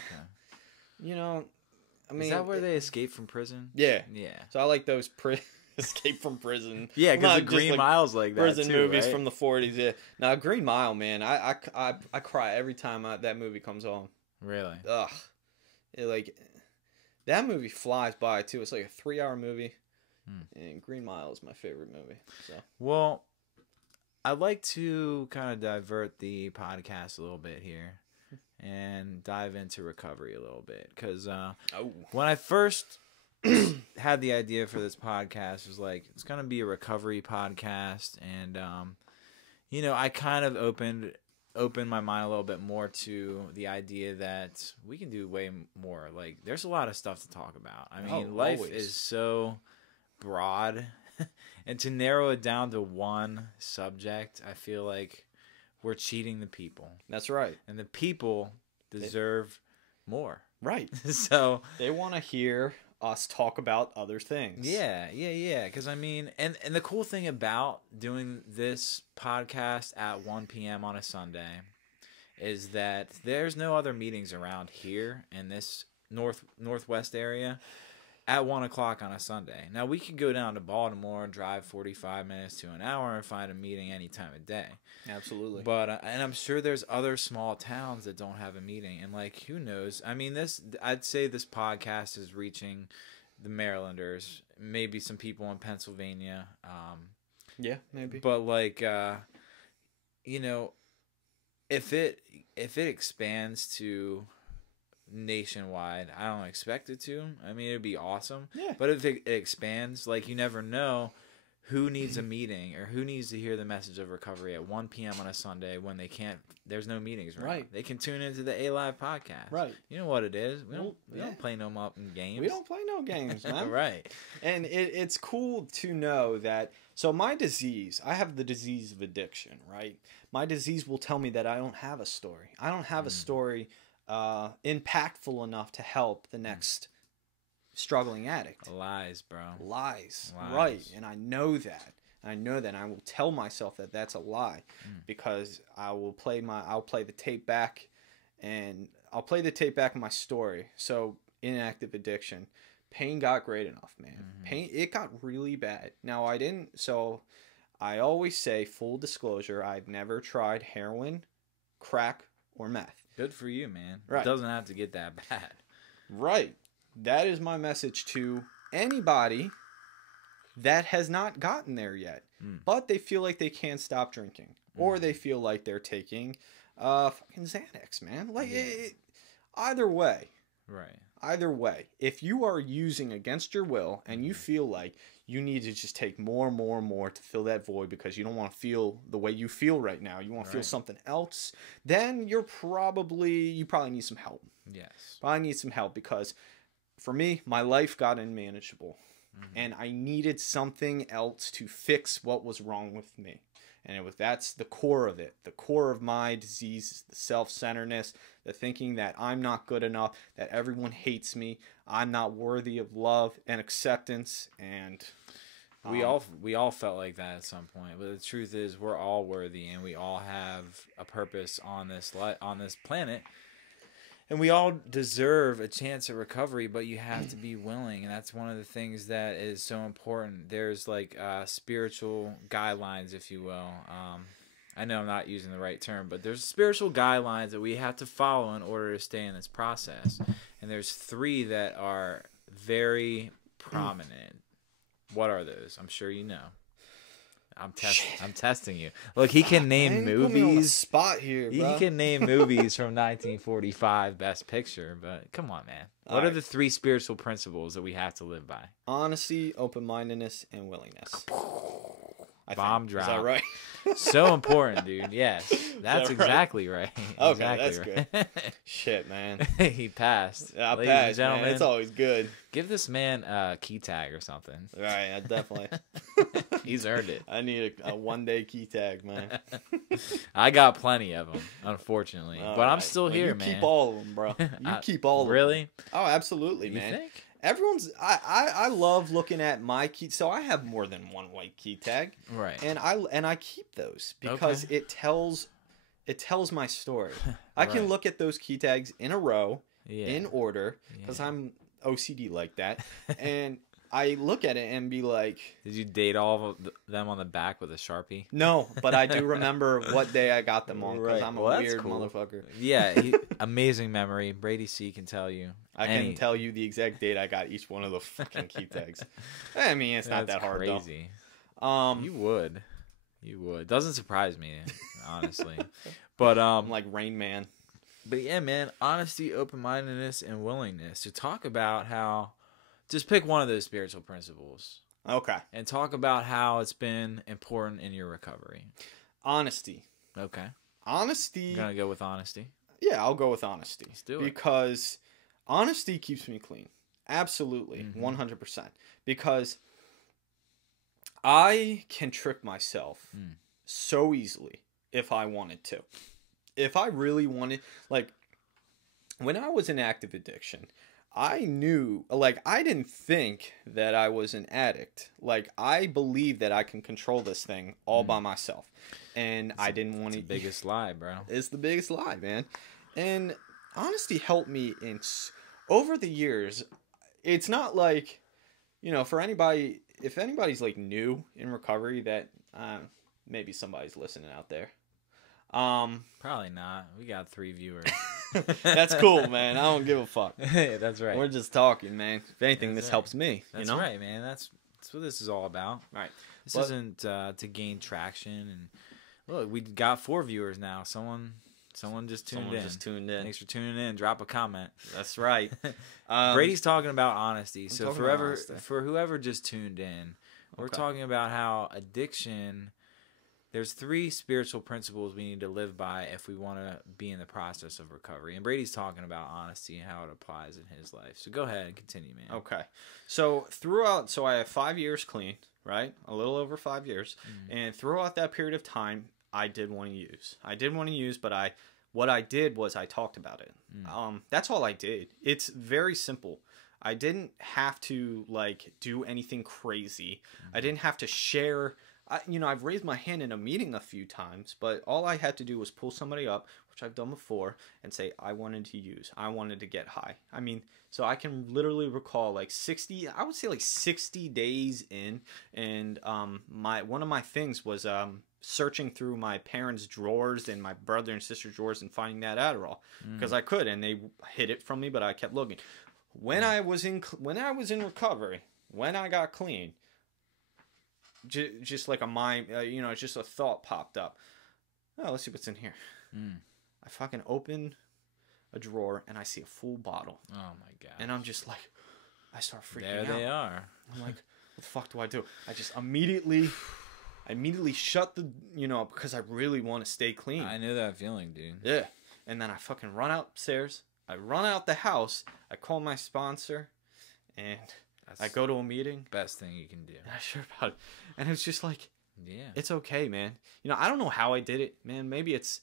I mean... Is that where they escape from prison? Yeah. Yeah. So I like those escape from prison. Yeah, because Not the Green just, Mile's like that prison too, movies right? from the 40s. Yeah. Now Green Mile, man, I cry every time that movie comes on. Really? Ugh. That movie flies by too. It's like a 3-hour movie, and Green Mile is my favorite movie. So. Well, I'd like to kind of divert the podcast a little bit here and dive into recovery a little bit, because when I first had the idea for this podcast, it was like, it's gonna be a recovery podcast, and I kind of opened my mind a little bit more to the idea that we can do way more. Like, there's a lot of stuff to talk about. I mean, life is so broad, and to narrow it down to one subject, I feel like we're cheating the people. That's right. And the people deserve more. Right. So they want to hear us talk about other things. Yeah. Because I mean, and the cool thing about doing this podcast at 1 p.m. on a Sunday is that there's no other meetings around here in this northwest area at 1 o'clock on a Sunday. Now, we could go down to Baltimore and drive 45 minutes to an hour and find a meeting any time of day. Absolutely. But and I'm sure there's other small towns that don't have a meeting, and like, who knows? I mean, I'd say this podcast is reaching the Marylanders, maybe some people in Pennsylvania. Yeah, maybe. But like, if it expands to nationwide, I don't expect it to. I mean, it'd be awesome. Yeah. But if it expands, like, you never know who needs a meeting or who needs to hear the message of recovery at 1 p.m. on a Sunday when they can't. There's no meetings around. Right. They can tune into the A.live podcast. Right. You know what it is. We don't play no games. We don't play no games, man. Right. And it's cool to know that. So my disease, I have the disease of addiction, right? My disease will tell me that I don't have a story. I don't have a story impactful enough to help the next struggling addict. Lies, bro. Lies. Lies. Right. And I know that. I know that. And I will tell myself that that's a lie because I'll play the tape back, and I'll play the tape back in my story. So inactive addiction, pain got great enough, man. Pain, it got really bad. Now I always say, full disclosure, I've never tried heroin, crack, or meth. Good for you, man. Right. It doesn't have to get that bad. Right. That is my message to anybody that has not gotten there yet, but they feel like they can't stop drinking, or they feel like they're taking fucking Xanax, man. Like, either way. Right. Either way, if you are using against your will and you feel like you need to just take more to fill that void because you don't want to feel the way you feel right now, you want to feel something else, then you probably need some help. Yes. Probably need some help because for me, my life got unmanageable and I needed something else to fix what was wrong with me. And that's the core of it. The core of my disease is the self-centeredness, the thinking that I'm not good enough, that everyone hates me, I'm not worthy of love and acceptance, and we all felt like that at some point. But the truth is, we're all worthy, and we all have a purpose on this planet. And we all deserve a chance at recovery, but you have to be willing. And that's one of the things that is so important. There's like spiritual guidelines, if you will. I know I'm not using the right term, but there's spiritual guidelines that we have to follow in order to stay in this process. And there's 3 that are very prominent. What are those? I'm sure you know. I'm testing you. Look, he can name Put me on the movies. spot here, bro. He can name movies from 1945, Best Picture, but come on, man. What are the 3 spiritual principles that we have to live by? Honesty, open-mindedness, and willingness. Bomb drop. Is that right? So important, dude. Yes, that's exactly right. Okay, Exactly that's right. good. Shit, man. He passed. I Ladies and passed, gentlemen, man. It's always good. give this man a key tag or something. Right, I definitely. He's earned it. I need a one-day key tag, man. I got plenty of them, unfortunately, All but I'm right. still Well, here, you man. keep all of them, bro. You keep all of them. Really? Oh, absolutely, You man. think? Everyone's. I love looking at my key. So I have more than one white key tag, Right. and I keep those because it tells my story. I can Right. look at those key tags in a row, Yeah. in order, because I'm OCD like that, and I look at it and be like, Did you date all of them on the back with a Sharpie? no, but I do remember what day I got them on because Right. I'm a Well, that's weird cool. motherfucker. Yeah, amazing memory. Brady C can tell you. I can tell you the exact date I got each one of the fucking key tags. I mean, it's not That's that hard crazy. though. You would. Doesn't surprise me, honestly. But I'm like Rain Man. But yeah, man, honesty, open-mindedness, and willingness to talk about how. Just pick one of those spiritual principles Okay. and talk about how it's been important in your recovery. Honesty. Okay. Honesty. I'm gonna go with honesty. Yeah, I'll go with honesty. Let's do it. Because honesty keeps me clean. Absolutely. 100%. Because I can trick myself so easily if I wanted to. If I really wanted, like, when I was in active addiction, I knew, like, I didn't think that I was an addict. Like, I believe that I can control this thing all by myself. And I didn't want to. It's the biggest lie, bro. It's the biggest lie, man. And honesty helped me over the years. It's not like, for anybody, if anybody's like new in recovery, that maybe somebody's listening out there. Probably not. We got 3 viewers. That's cool, man. I don't give a fuck. That's right. We're just talking, man. If anything, That's this right. helps me. That's right, man. That's what this is all about. Right. This isn't to gain traction. And look, we got 4 viewers now. Someone just tuned in. Just tuned in. Thanks for tuning in. Drop a comment. That's right. Brady's talking about honesty. So talking about honesty. for whoever just tuned in, we're Okay. talking about how addiction. There's 3 spiritual principles we need to live by if we want to be in the process of recovery. And Brady's talking about honesty and how it applies in his life. So go ahead and continue, man. Okay. So I have 5 years clean, right? A little over 5 years. And throughout that period of time, I did want to use. But what I did was I talked about it. That's all I did. It's very simple. I didn't have to like do anything crazy. I didn't have to share. I've raised my hand in a meeting a few times, but all I had to do was pull somebody up, which I've done before, and say I wanted to get high. I mean, so I can literally recall like 60, I would say like 60 days in, and one of my things was searching through my parents' drawers and my brother and sister's drawers and finding that Adderall because I could, and they hid it from me, but I kept looking. When I was in recovery, when I got clean, just like a mind, just a thought popped up. Oh, let's see what's in here. I fucking open a drawer and I see a full bottle. Oh my god! And I'm just like, I start freaking out. There they are. I'm like, what the fuck do I do? I just immediately shut the, because I really want to stay clean. I knew that feeling, dude. Yeah. And then I fucking run upstairs. I run out the house. I call my sponsor, and I go to a meeting. Best thing you can do. And I share about it. And it's just like, yeah, it's okay, man. I don't know how I did it, man. Maybe it's,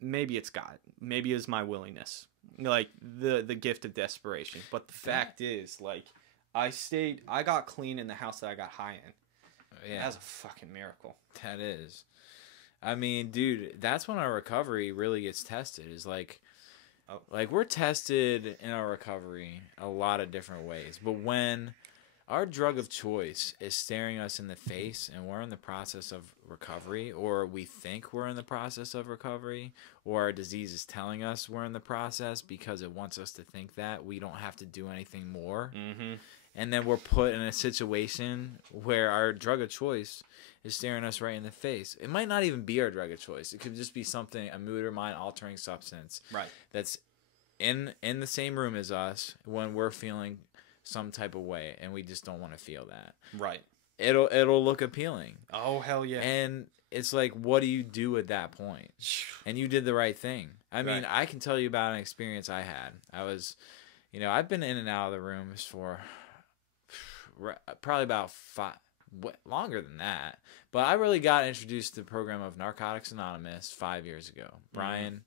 maybe it's God. Maybe it's my willingness. Like the gift of desperation. But the fact is, like, I got clean in the house that I got high in. Yeah. That's a fucking miracle. That is. I mean, dude, that's when our recovery really gets tested. Is like we're tested in our recovery a lot of different ways. But when our drug of choice is staring us in the face and we're in the process of recovery, or we think we're in the process of recovery, or our disease is telling us we're in the process because it wants us to think that we don't have to do anything more. Mm-hmm. And then we're put in a situation where our drug of choice is staring us right in the face. It might not even be our drug of choice. It could just be something, a mood or mind altering substance, right? That's in the same room as us when we're feeling some type of way, and we just don't want to feel that. Right. It'll look appealing. Oh hell yeah! And it's like, what do you do at that point? And you did the right thing. I mean, I can tell you about an experience I had. I was, I've been in and out of the rooms for probably about longer than that, but I really got introduced to the program of Narcotics Anonymous 5 years ago. Brian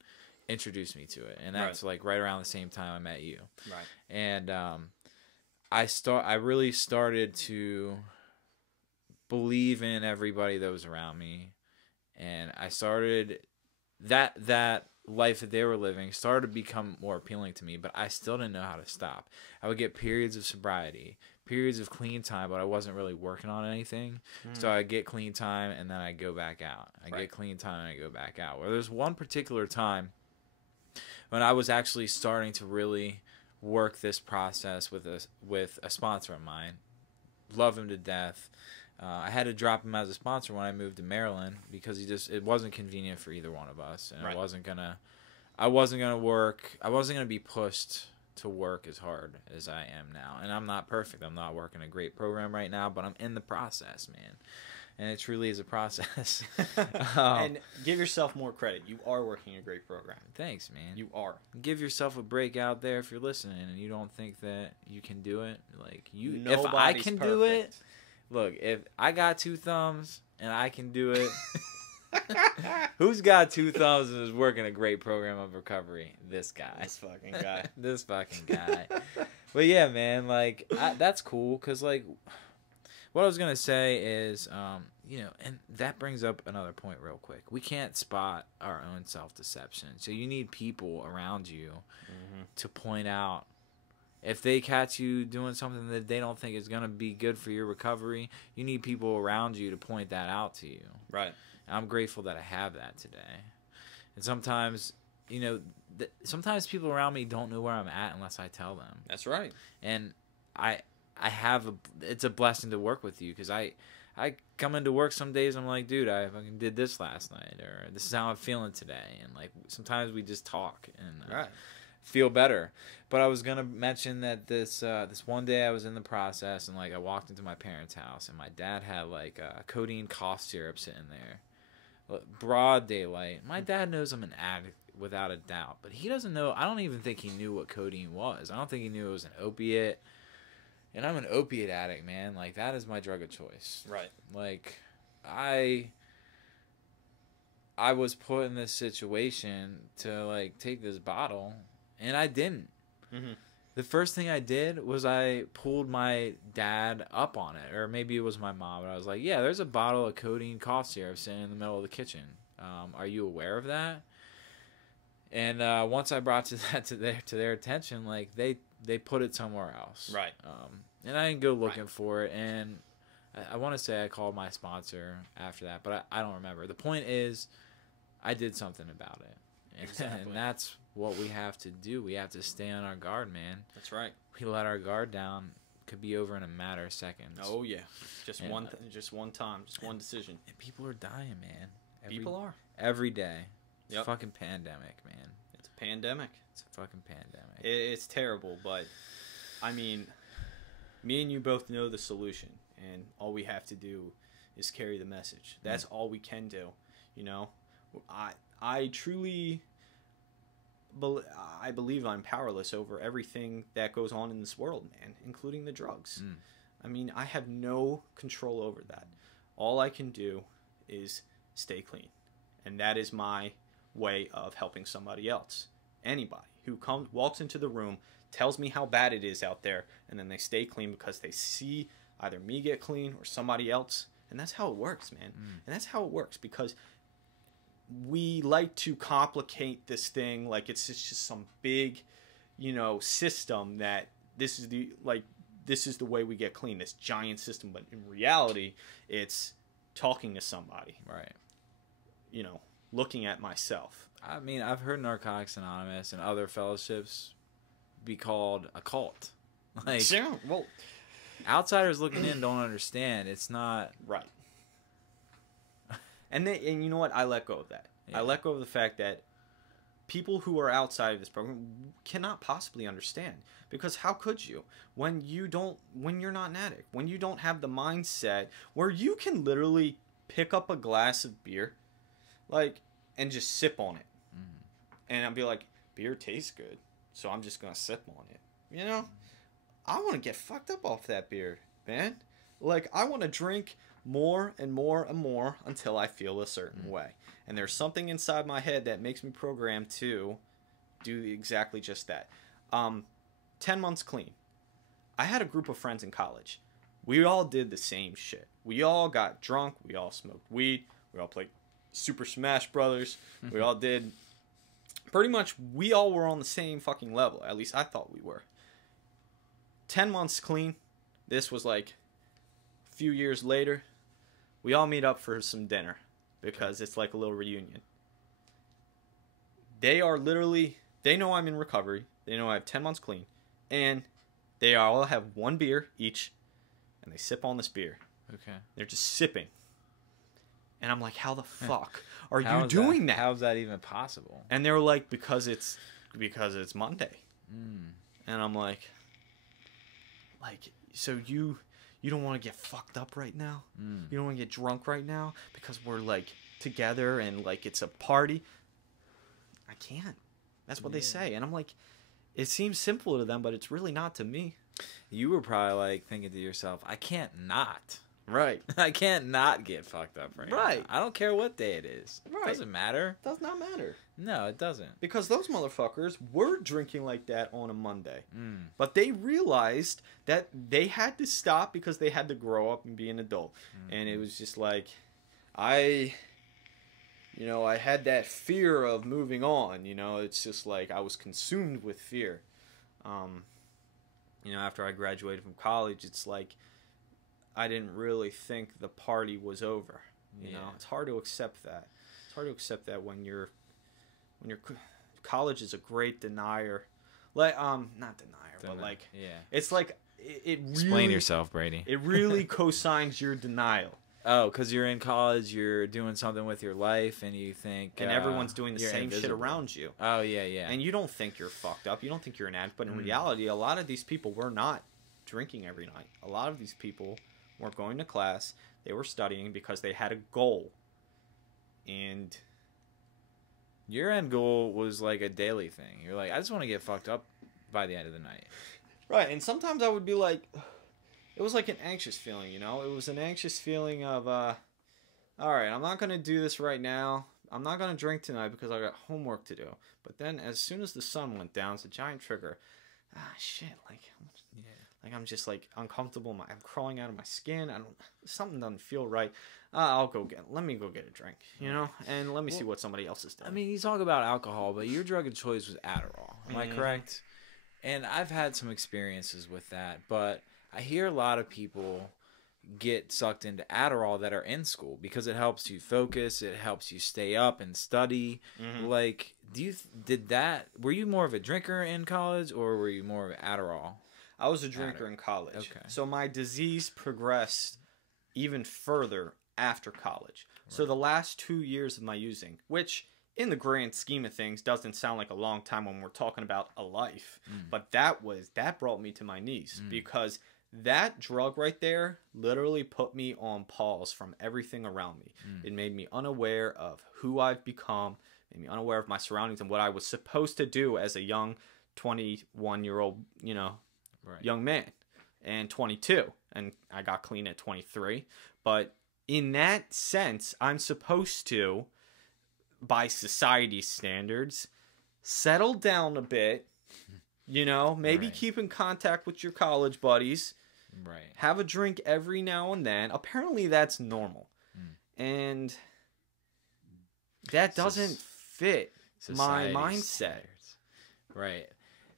introduced me to it, and that's like right around the same time I met you. Right. And I really started to believe in everybody that was around me, and I started that life that they were living started to become more appealing to me, but I still didn't know how to stop. I would get periods of sobriety, periods of clean time, but I wasn't really working on anything. So I get clean time and then I go back out. I get clean time and I go back out. Well, there's one particular time when I was actually starting to really work this process with a sponsor of mine. Love him to death. I had to drop him as a sponsor when I moved to Maryland because it wasn't convenient for either one of us, and I wasn't gonna work. I wasn't gonna be pushed to work as hard as I am now. And I'm not perfect. I'm not working a great program right now, but I'm in the process, man. And it truly is a process. And give yourself more credit. You are working a great program. Thanks, man. You are. Give yourself a break out there if you're listening and you don't think that you can do it. Like Nobody's if I can do it, perfect. look, if I got 2 thumbs and I can do it, who's got 2 thumbs and is working a great program of recovery? This guy. This fucking guy. This fucking guy. But yeah, man, like that's cool because like what I was gonna say is, and that brings up another point real quick. We can't spot our own self-deception, so you need people around you to point out. If they catch you doing something that they don't think is gonna be good for your recovery, you need people around you to point that out to you. Right. And I'm grateful that I have that today. And sometimes, sometimes people around me don't know where I'm at unless I tell them. That's right. And it's a blessing to work with you because I come into work some days I'm like, dude, I fucking did this last night, or this is how I'm feeling today, and like sometimes we just talk and feel better. But I was gonna mention that this one day I was in the process and like I walked into my parents' house and my dad had like codeine cough syrup sitting there, broad daylight. My dad knows I'm an addict without a doubt, but he doesn't know. I don't even think he knew what codeine was. I don't think he knew it was an opiate. And I'm an opiate addict, man. Like, that is my drug of choice. Right. Like, I was put in this situation to, like, take this bottle, and I didn't. The first thing I did was I pulled my dad up on it, or maybe it was my mom. And I was like, "Yeah, there's a bottle of codeine cough syrup sitting in the middle of the kitchen. Are you aware of that?" And once I brought that to their attention, like they put it somewhere else. Right. And I didn't go looking for it. And I want to say I called my sponsor after that, but I don't remember. The point is, I did something about it. Exactly. And that's what we have to do. We have to stay on our guard, man. That's right. We let our guard down, could be over in a matter of seconds. Oh yeah, just And, one time, just one decision. And people are dying, man. People are every day. It's a Yep. fucking pandemic, man. It's a pandemic. It's a fucking pandemic. It's terrible, but I mean, me and you both know the solution, and all we have to do is carry the message. That's all we can do. You know, I truly I believe I'm powerless over everything that goes on in this world, man, including the drugs. I mean, I have no control over that. All I can do is stay clean, and that is my way of helping somebody else. Anybody who walks into the room, tells me how bad it is out there, and then they stay clean because they see either me get clean or somebody else. And that's how it works, man. And that's how it works, because we like to complicate this thing like it's just some big, system that this is the way we get clean, this giant system. But in reality, it's talking to somebody, Right. Looking at myself. I mean, I've heard Narcotics Anonymous and other fellowships be called a cult. Like, Yeah, well, outsiders looking in don't understand. It's not right. And you know what? I let go of that. Yeah. I let go of the fact that people who are outside of this program cannot possibly understand. Because how could you? When you're not an addict, when you don't have the mindset where you can literally pick up a glass of beer, and just sip on it. And I'll be like, beer tastes good, so I'm just going to sip on it. I want to get fucked up off that beer, man. I want to drink more and more and more until I feel a certain way. And there's something inside my head that makes me programmed to do exactly just that. 10 months clean. I had a group of friends in college. We all did the same shit. We all got drunk. We all smoked weed. We all played Super Smash Brothers. We all did. Pretty much, we all were on the same fucking level. At least I thought we were. 10 months clean. This was a few years later. We all meet up for some dinner because it's like a little reunion. They know I'm in recovery. They know I have 10 months clean. And they all have one beer each. And they sip on this beer. okay. They're just sipping. And I'm like, how the fuck are you doing that? How's that even possible? And they were like, because it's Monday. And I'm like, so you don't want to get fucked up right now? You don't want to get drunk right now because we're together and it's a party? I can't. That's what they say. And I'm like, it seems simple to them, but it's really not to me. You were probably thinking to yourself, I can't not. Right. I can't not get fucked up right Right. now. I don't care what day it is. Right. It doesn't matter. Does not matter. No, it doesn't. Because those motherfuckers were drinking like that on a Monday. But they realized that they had to stop because they had to grow up and be an adult. And it was just I had that fear of moving on. It's just I was consumed with fear. After I graduated from college, it's I didn't really think the party was over. It's hard to accept that. It's hard to accept that when college is a great denier. Not denier, but yeah. it's it really Explain yourself, Brady. It really cosigns your denial. Oh, because you're in college, you're doing something with your life, and you think... And everyone's doing the you're same shit invisible. around you. Oh, yeah. And you don't think you're fucked up. You don't think you're an addict. But in reality, a lot of these people were not drinking every night. A lot of these people were going to class. They were studying because they had a goal. And... Your end goal was a daily thing. You're I just want to get fucked up by the end of the night. Right, and sometimes I would be it was an anxious feeling, It was an anxious feeling of, all right, I'm not going to do this right now. I'm not going to drink tonight because I got homework to do. But then as soon as the sun went down, it's a giant trigger. shit, like I'm just like uncomfortable. I'm crawling out of my skin. Something doesn't feel right. Let me go get a drink, and let me see what somebody else is doing. I mean, you talk about alcohol, but your drug of choice was Adderall. Am I correct? And I've had some experiences with that, but I hear a lot of people get sucked into Adderall that are in school because it helps you focus, it helps you stay up and study. Like, were you more of a drinker in college, or were you more of an Adderall? I was a drinker in college. Okay. So my disease progressed even further after college. Right. So the last 2 years of my using, which in the grand scheme of things doesn't sound like a long time when we're talking about a life, but that brought me to my knees because that drug right there literally put me on pause from everything around me. It made me unaware of who I've become, made me unaware of my surroundings and what I was supposed to do as a young 21-year-old, young man, and 22. And I got clean at 23. But in that sense, I'm supposed to, by society standards, settle down a bit, maybe keep in contact with your college buddies. Right. Have a drink every now and then. Apparently that's normal. And that doesn't fit my mindset. Standards. Right.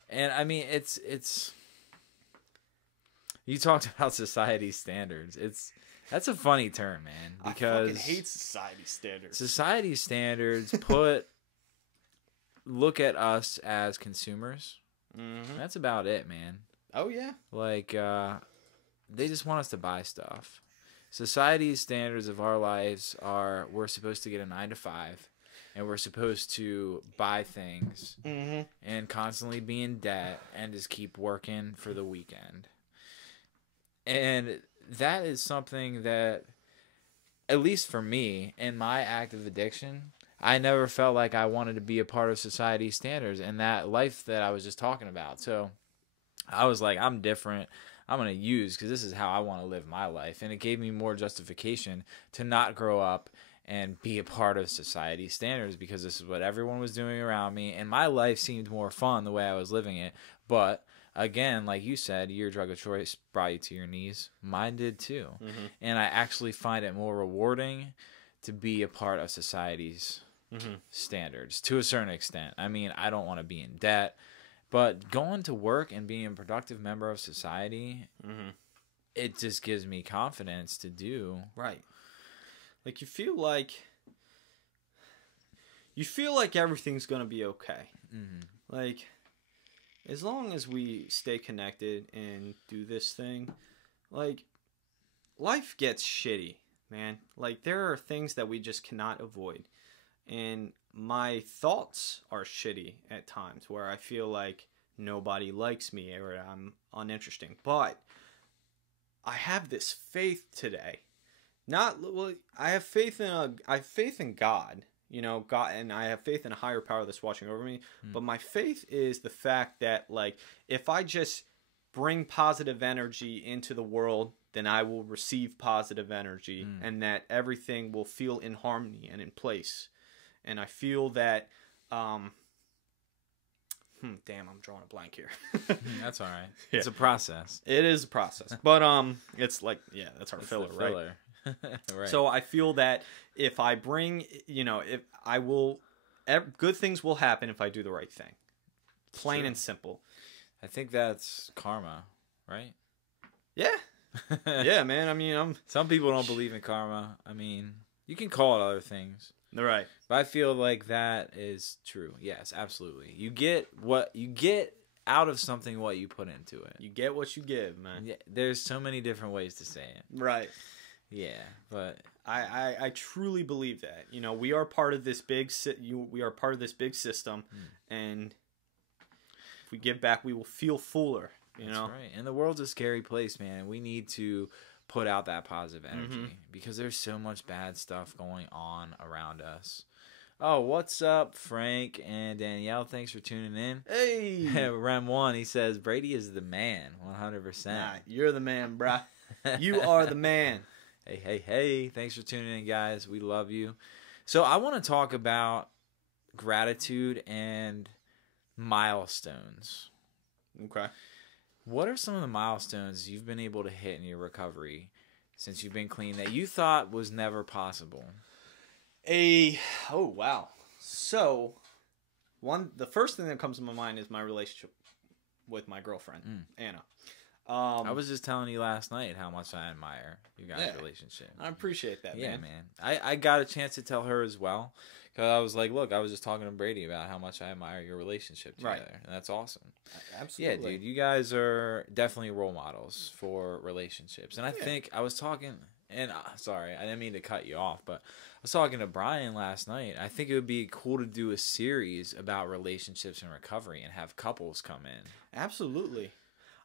And I mean, it's you talked about society standards. That's a funny term, man, because I fucking hate society standards. Society standards look at us as consumers. That's about it, man. Oh yeah. Like they just want us to buy stuff. Society's standards of our lives are we're supposed to get a 9 to 5, and we're supposed to buy things and constantly be in debt and just keep working for the weekend. And that is something that, at least for me, in my active addiction, I never felt like I wanted to be a part of society's standards and that life that I was just talking about. So I was like, I'm different. I'm going to use because this is how I want to live my life. And it gave me more justification to not grow up and be a part of society's standards because this is what everyone was doing around me. And my life seemed more fun the way I was living it. But again, like you said, your drug of choice brought you to your knees. Mine did too. And I actually find it more rewarding to be a part of society's standards to a certain extent. I mean, I don't want to be in debt, but going to work and being a productive member of society, it just gives me confidence to do. Right. Like you feel like everything's going to be okay. Like, as long as we stay connected and do this thing, like, life gets shitty, man. Like, there are things that we just cannot avoid. And my thoughts are shitty at times where I feel like nobody likes me or I'm uninteresting. But I have this faith today. I have faith in God. God, and I have faith in a higher power that's watching over me. But my faith is the fact that, like, if I just bring positive energy into the world, then I will receive positive energy, and that everything will feel in harmony and in place. And I feel that, damn, I'm drawing a blank here. That's all right. Yeah. It's a process. It is a process, but it's like, yeah, that's our filler, right? Right. So I feel that if I bring, good things will happen if I do the right thing. Plain and simple. I think that's karma, right? Yeah. Yeah, man. I mean, some people don't believe in karma. I mean, you can call it other things. Right. But I feel like that is true. Yes, absolutely. You get out of something what you put into it. You get what you give, man. Yeah, there's so many different ways to say it. Right. Yeah, but I truly believe that. We are part of this big system, and if we give back, we will feel fuller. That's right. And the world's a scary place, man. We need to put out that positive energy because there's so much bad stuff going on around us. Oh, what's up, Frank and Danielle? Thanks for tuning in. Hey, Rem 1, he says Brady is the man, 100%. Nah, you're the man, bruh. You are the man. Hey. Thanks for tuning in, guys. We love you. So I want to talk about gratitude and milestones. Okay. What are some of the milestones you've been able to hit in your recovery since you've been clean that you thought was never possible? Oh wow. So, the first thing that comes to my mind is my relationship with my girlfriend, Anna. I was just telling you last night how much I admire you guys' relationship. I appreciate that, Yeah, man. man. I got a chance to tell her as well. Because I was like, look, I was just talking to Brady about how much I admire your relationship together. Right. And that's awesome. Absolutely. Yeah, dude. You guys are definitely role models for relationships. And I think I was talking, and sorry, I didn't mean to cut you off, but I was talking to Brian last night. I think it would be cool to do a series about relationships and recovery and have couples come in. Absolutely.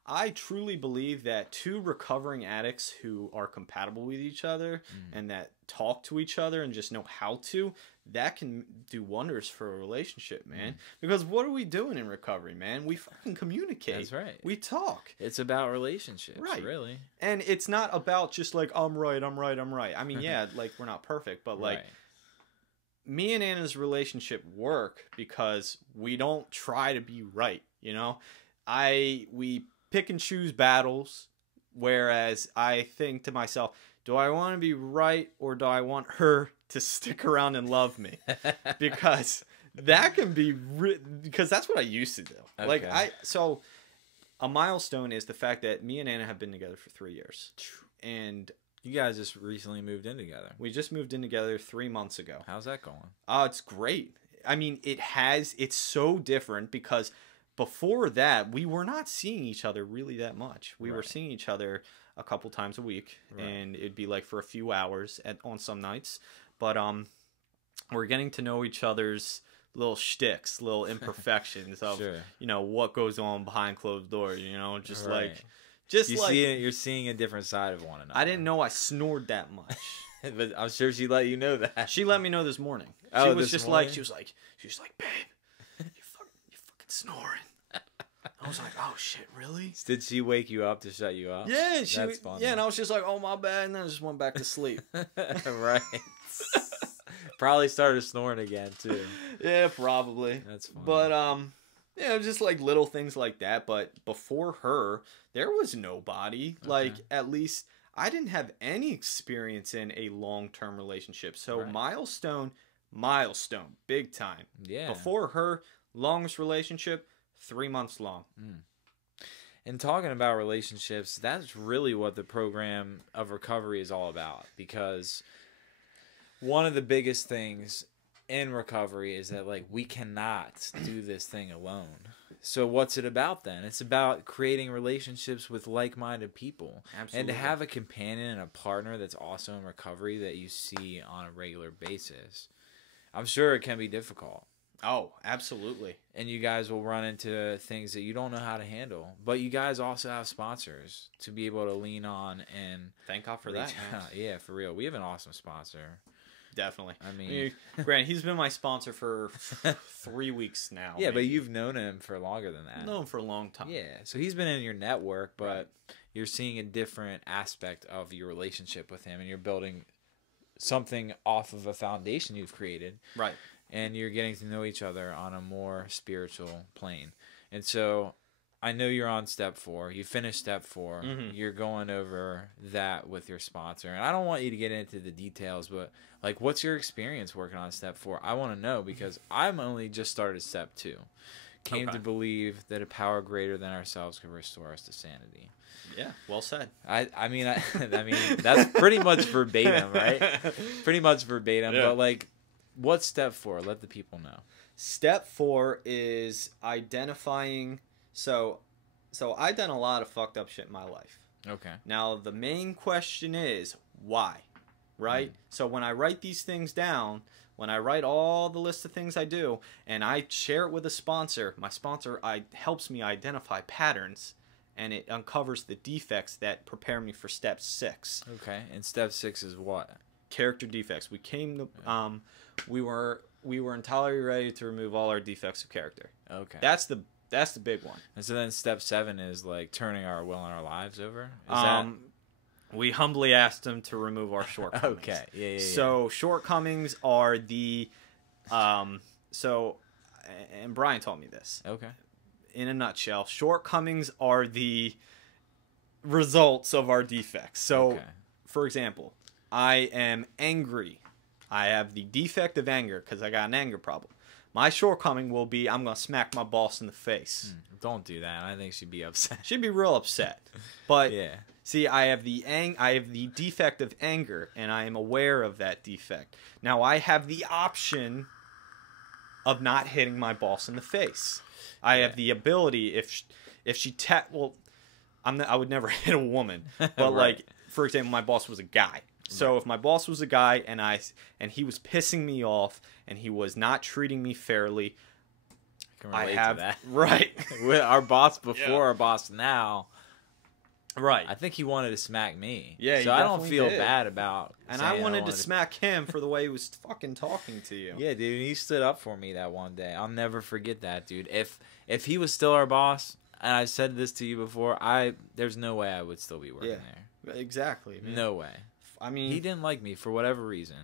I truly believe that two recovering addicts who are compatible with each other and that talk to each other and just know how to, that can do wonders for a relationship, man. Because what are we doing in recovery, man? We fucking communicate. That's right. We talk. It's about relationships, Right. really. And it's not about just like, I'm right. I mean, yeah, like we're not perfect, but like me and Anna's relationship work because we don't try to be right, you know? We pick and choose battles, whereas I think to myself, do I want to be right or do I want her to stick around and love me? Because that can be because that's what I used to do. Okay. Like so a milestone is the fact that me and Anna have been together for 3 years. And You guys just recently moved in together. we just moved in together 3 months ago. How's that going? It's great. I mean, it's so different because before that, we were not seeing each other really that much. We were seeing each other a couple times a week, and it'd be like for a few hours on some nights. But we're getting to know each other's little shticks, little imperfections of you know what goes on behind closed doors. You know, just like you're seeing a different side of one another. I didn't know I snored that much. But I'm sure she let you know that. She let me know this morning. Oh, she was this just morning? like, she was like, babe, you fucking snoring. I was like, oh shit, really? Did she wake you up to shut you up? Yeah, That's funny. yeah, and I was just like, oh my bad, and then I just went back to sleep. Right. Probably started snoring again too. Yeah, probably. That's funny. But yeah, just like little things like that. But before her, there was nobody. Okay. Like at least I didn't have any experience in a long-term relationship. So milestone, big time. Yeah. Before her, longest relationship, 3 months long. And talking about relationships, that's really what the program of recovery is all about. Because one of the biggest things in recovery is that like we cannot do this thing alone. So what's it about then? It's about creating relationships with like-minded people. Absolutely. And to have a companion and a partner that's also in recovery that you see on a regular basis. I'm sure it can be difficult. Oh, absolutely. And you guys will run into things that you don't know how to handle. But you guys also have sponsors to be able to lean on and thank God for that. Yeah, for real. We have an awesome sponsor. Definitely. I mean, Grant, he's been my sponsor for 3 weeks now. Yeah, maybe. But you've known him for longer than that. I've known him for a long time. Yeah, so he's been in your network, but you're seeing a different aspect of your relationship with him, and you're building something off of a foundation you've created. Right. And you're getting to know each other on a more spiritual plane. And so I know you're on step 4. You finished step 4. Mm-hmm. You're going over that with your sponsor. And I don't want you to get into the details, but like, what's your experience working on step 4? I want to know because I'm only just started step 2. Came to believe that a power greater than ourselves can restore us to sanity. Yeah, well said. I mean, that's pretty much verbatim, right? Pretty much verbatim, but like, what's step 4? Let the people know. Step 4 is identifying. So I've done a lot of fucked up shit in my life. Okay. Now the main question is why, right? So when I write these things down, when I write all the list of things I do, and I share it with a sponsor, my sponsor helps me identify patterns, and it uncovers the defects that prepare me for step 6. Okay. And step 6 is what? Character defects. We came to we were entirely ready to remove all our defects of character. Okay. That's the big one. And so then step 7 is like turning our will and our lives over? We humbly asked him to remove our shortcomings. Okay. Yeah. So shortcomings are the and Brian told me this. Okay. in a nutshell, shortcomings are the results of our defects. So, Okay. for example, I am angry. I have the defect of anger because I got an anger problem. My shortcoming will be I'm going to smack my boss in the face. Don't do that. I think she'd be upset. She'd be real upset. But Yeah. see, I have the defect of anger, and I am aware of that defect. Now I have the option of not hitting my boss in the face. I have the ability if she well, I would never hit a woman, but Right. like for example, my boss was a guy. So if my boss was a guy and he was pissing me off and he was not treating me fairly, Can I relate have to that. right, With our boss before, Yeah. our boss now. right. I think he wanted to smack me. Yeah, he so I don't definitely feel did. bad about. And saying I wanted to smack him for the way he was fucking talking to you. Yeah, dude, he stood up for me that one day. I'll never forget that, dude. If he was still our boss, and I said this to you before, there's no way I would still be working there. Exactly. Man. No way. I mean, He didn't like me for whatever reason.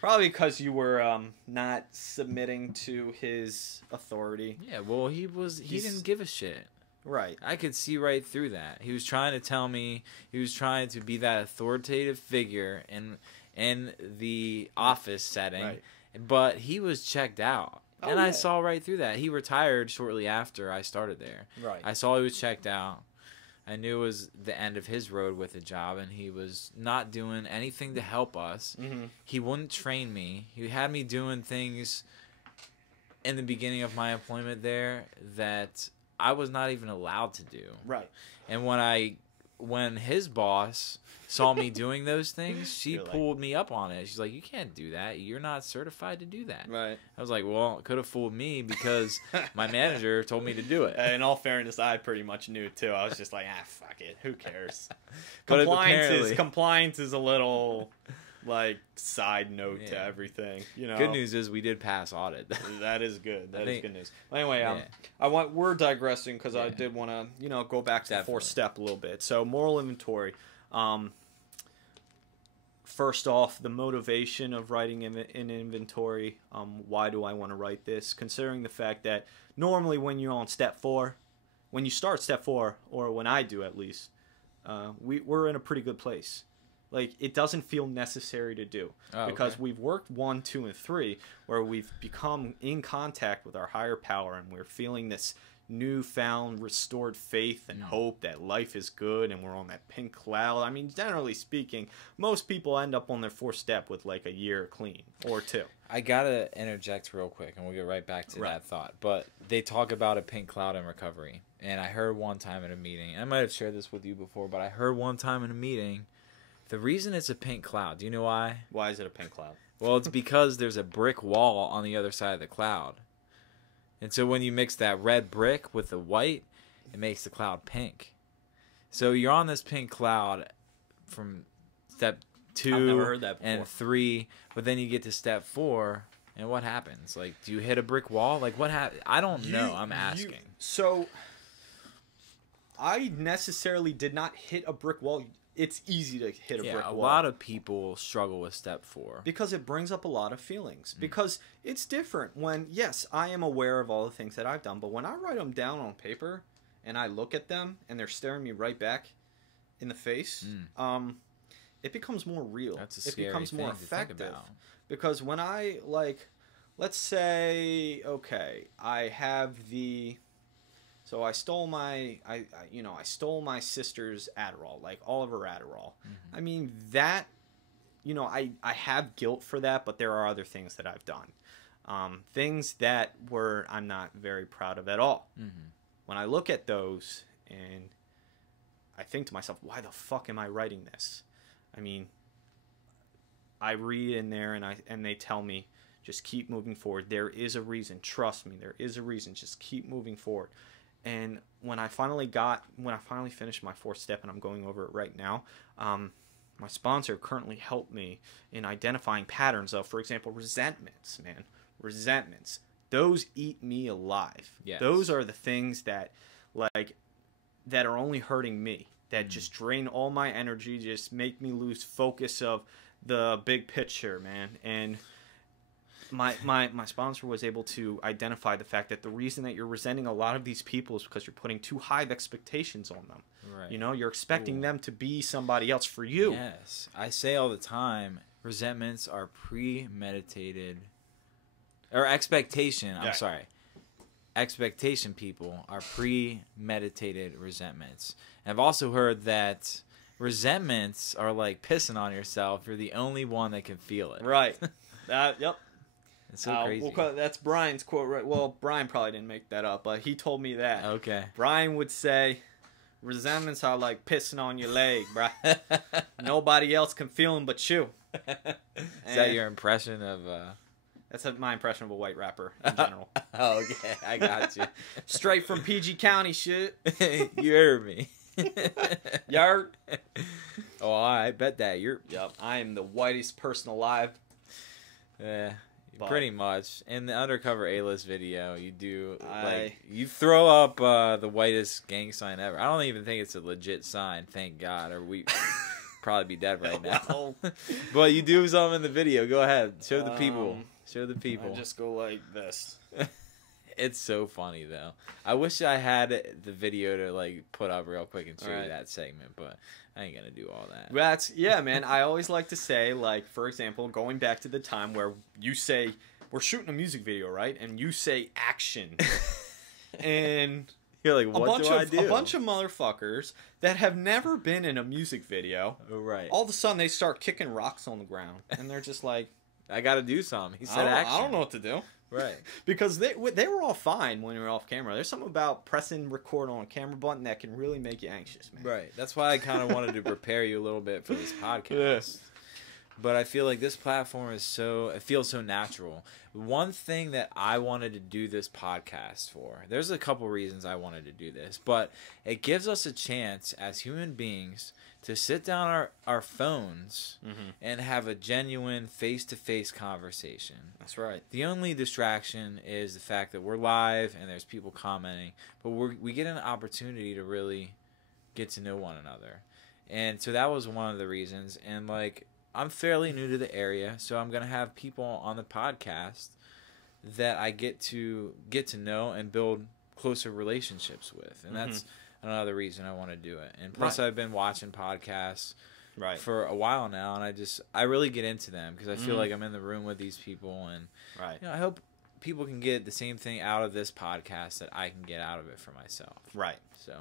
probably because you were not submitting to his authority. Yeah, well, he didn't give a shit. Right. I could see right through that. He was trying to tell me, he was trying to be that authoritative figure in the office setting, Right. but he was checked out. Oh, And yeah. I saw right through that. He retired shortly after I started there. Right. I saw he was checked out. I knew it was the end of his road with the job, and he was not doing anything to help us. Mhm. He wouldn't train me. He had me doing things in the beginning of my employment there that I was not even allowed to do. Right. And when his boss saw me doing those things, she You're like- pulled me up on it. She's like, "You can't do that. You're not certified to do that." Right. I was like, "Well, it could have fooled me because my manager told me to do it." In all fairness, I pretty much knew too. I was just like, fuck it. Who cares? But compliance apparently- is a little like side note to Yeah. everything. You know. Good news is we did pass audit. That is good. That is think- good news. Well, anyway, Yeah. we're digressing because I Yeah. did want to, go back to the Definitely. fourth step a little bit. So moral inventory. First off, the motivation of writing an inventory. Why do I want to write this? Considering the fact that normally when you're on step 4, when you start step 4, or when I do at least, we're in a pretty good place. Like, it doesn't feel necessary to do because okay. we've worked 1, 2, and 3 where we've become in contact with our higher power and we're feeling this newfound restored faith and hope that life is good and we're on that pink cloud. I mean, generally speaking, most people end up on their 4th step with like a year clean or 2. I gotta interject real quick, and we'll get right back to Right. that thought. But they talk about a pink cloud in recovery, and I heard one time in a meeting. I might have shared this with you before, but I heard one time in a meeting. The reason it's a pink cloud, do you know why? Why is it a pink cloud? Well, it's because there's a brick wall on the other side of the cloud. And so when you mix that red brick with the white, it makes the cloud pink. So you're on this pink cloud from step 2 I've never heard that and before. 3, but then you get to step 4, and what happens? Like, do you hit a brick wall? Like, what happens? I don't know. I'm asking. So, I necessarily did not hit a brick wall. It's easy to hit a Yeah, brick a wall. lot of people struggle with step 4. Because it brings up a lot of feelings. Because it's different when, yes, I am aware of all the things that I've done, but when I write them down on paper and I look at them and they're staring me right back in the face, it becomes more real. That's a It scary becomes more thing to think effective. about. Because when I, like, let's say, okay, I have the... So I stole my, I stole my sister's Adderall, like all of her Adderall. I mean, that, I have guilt for that, but there are other things that I've done. Things that I'm not very proud of at all. When I look at those and I think to myself, why the fuck am I writing this? I mean, I read in there and they tell me, just keep moving forward. There is a reason. Trust me, there is a reason. Just keep moving forward. And when I finally finished my 4th step, and I'm going over it right now, my sponsor currently helped me in identifying patterns of, for example, resentments, man. Resentments. Those eat me alive. Yes. Those are the things that are only hurting me, that just drain all my energy, just make me lose focus of the big picture, man. And my sponsor was able to identify the fact that the reason that you're resenting a lot of these people is because you're putting too high of expectations on them. Right. You know, you're expecting them to be somebody else for you. Yes. I say all the time, resentments are premeditated, or expectation. I'm sorry. Expectation people are premeditated resentments. And I've also heard that resentments are like pissing on yourself. You're the only one that can feel it. Right. Yep. It's so crazy. That's Brian's quote. Right. Well, Brian probably didn't make that up, but he told me that. Okay. Brian would say, resentments are like pissing on your leg, bro. Nobody else can feel them but you. Is that your impression of... That's my impression of a white rapper in general. Oh, okay. I got you. Straight from PG County shit. You heard me. Yard. Oh, I bet that. You're... Yep. I am the whitest person alive. Yeah. But pretty much. In the Undercover A-list video, you do you throw up the whitest gang sign ever. I don't even think it's a legit sign, thank God, or we probably be dead right now. Well, but you do something in the video. Go ahead, show the people. Show the people. I just go like this. It's so funny though. I wish I had the video to like put up real quick and show you that segment, but I ain't gonna do all that. Yeah, man. I always like to say, like, for example, going back to the time where you say we're shooting a music video, right? And you say action, and you're like, what do I do? A bunch of motherfuckers that have never been in a music video, right? All of a sudden they start kicking rocks on the ground, and they're just like, I got to do something. He said action. I don't know what to do. Right. Because they were all fine when we were off camera. There's something about pressing record on a camera button that can really make you anxious, man. Right. That's why I kind of wanted to prepare you a little bit for this podcast. Yes. But I feel like this platform it feels so natural. One thing that I wanted to do this podcast for, there's a couple reasons I wanted to do this, but it gives us a chance as human beings to sit down our phones and have a genuine face-to-face conversation. That's right. The only distraction is the fact that we're live and there's people commenting, but we get an opportunity to really get to know one another. And so that was one of the reasons. And like, I'm fairly new to the area, so I'm going to have people on the podcast that I get to know and build closer relationships with. And that's another reason I want to do it. And plus I've been watching podcasts for a while now, and I really get into them because I feel like I'm in the room with these people, and you know, I hope people can get the same thing out of this podcast that I can get out of it for myself. Right. So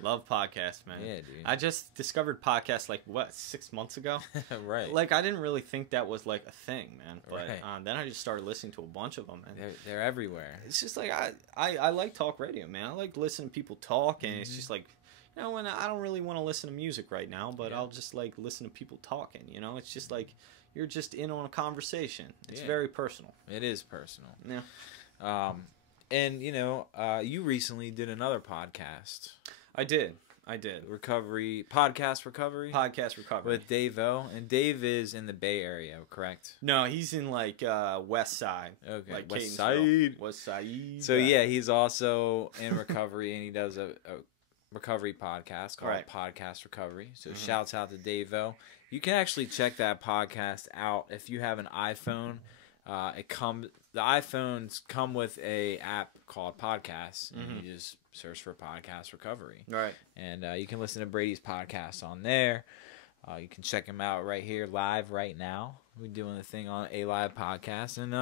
love podcasts, man. Yeah, dude. I just discovered podcasts like 6 months ago. Right. Like I didn't really think that was like a thing, man. But then I just started listening to a bunch of them, and they're everywhere. It's just like I like talk radio, man. I like listening to people talk, and it's just like, you know, when I don't really want to listen to music right now, but I'll just like listen to people talking. You know, it's just like you're just in on a conversation. It's very personal. It is personal. Yeah. And you know, you recently did another podcast. I did. Podcast recovery with Dave O. And Dave is in the Bay Area, correct? No, he's in like West Side. Okay, like West Side. So yeah, he's also in recovery, and he does a recovery podcast called Podcast Recovery. So shouts out to Dave O. You can actually check that podcast out if you have an iPhone. The iPhones come with a app called Podcasts, and you just search for Podcast Recovery. Right. And you can listen to Brady's podcast on there. You can check him out right here live right now. We're doing the thing on A.live podcast, and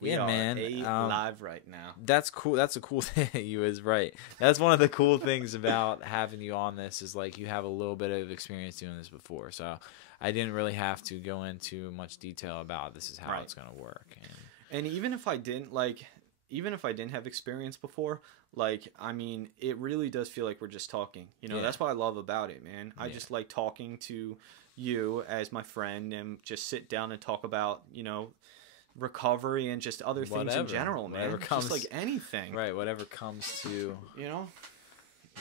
we are A.live right now. That's cool. That's a cool thing. You is right. That's one of the cool things about having you on this is like you have a little bit of experience doing this before, so I didn't really have to go into much detail about this is how it's going to work. And even if I didn't have experience before, like, I mean, it really does feel like we're just talking. You know, that's what I love about it, man. I just like talking to you as my friend and just sit down and talk about, you know, recovery and just other things in general, man. Whatever comes, just like anything. Right, whatever comes to, you know,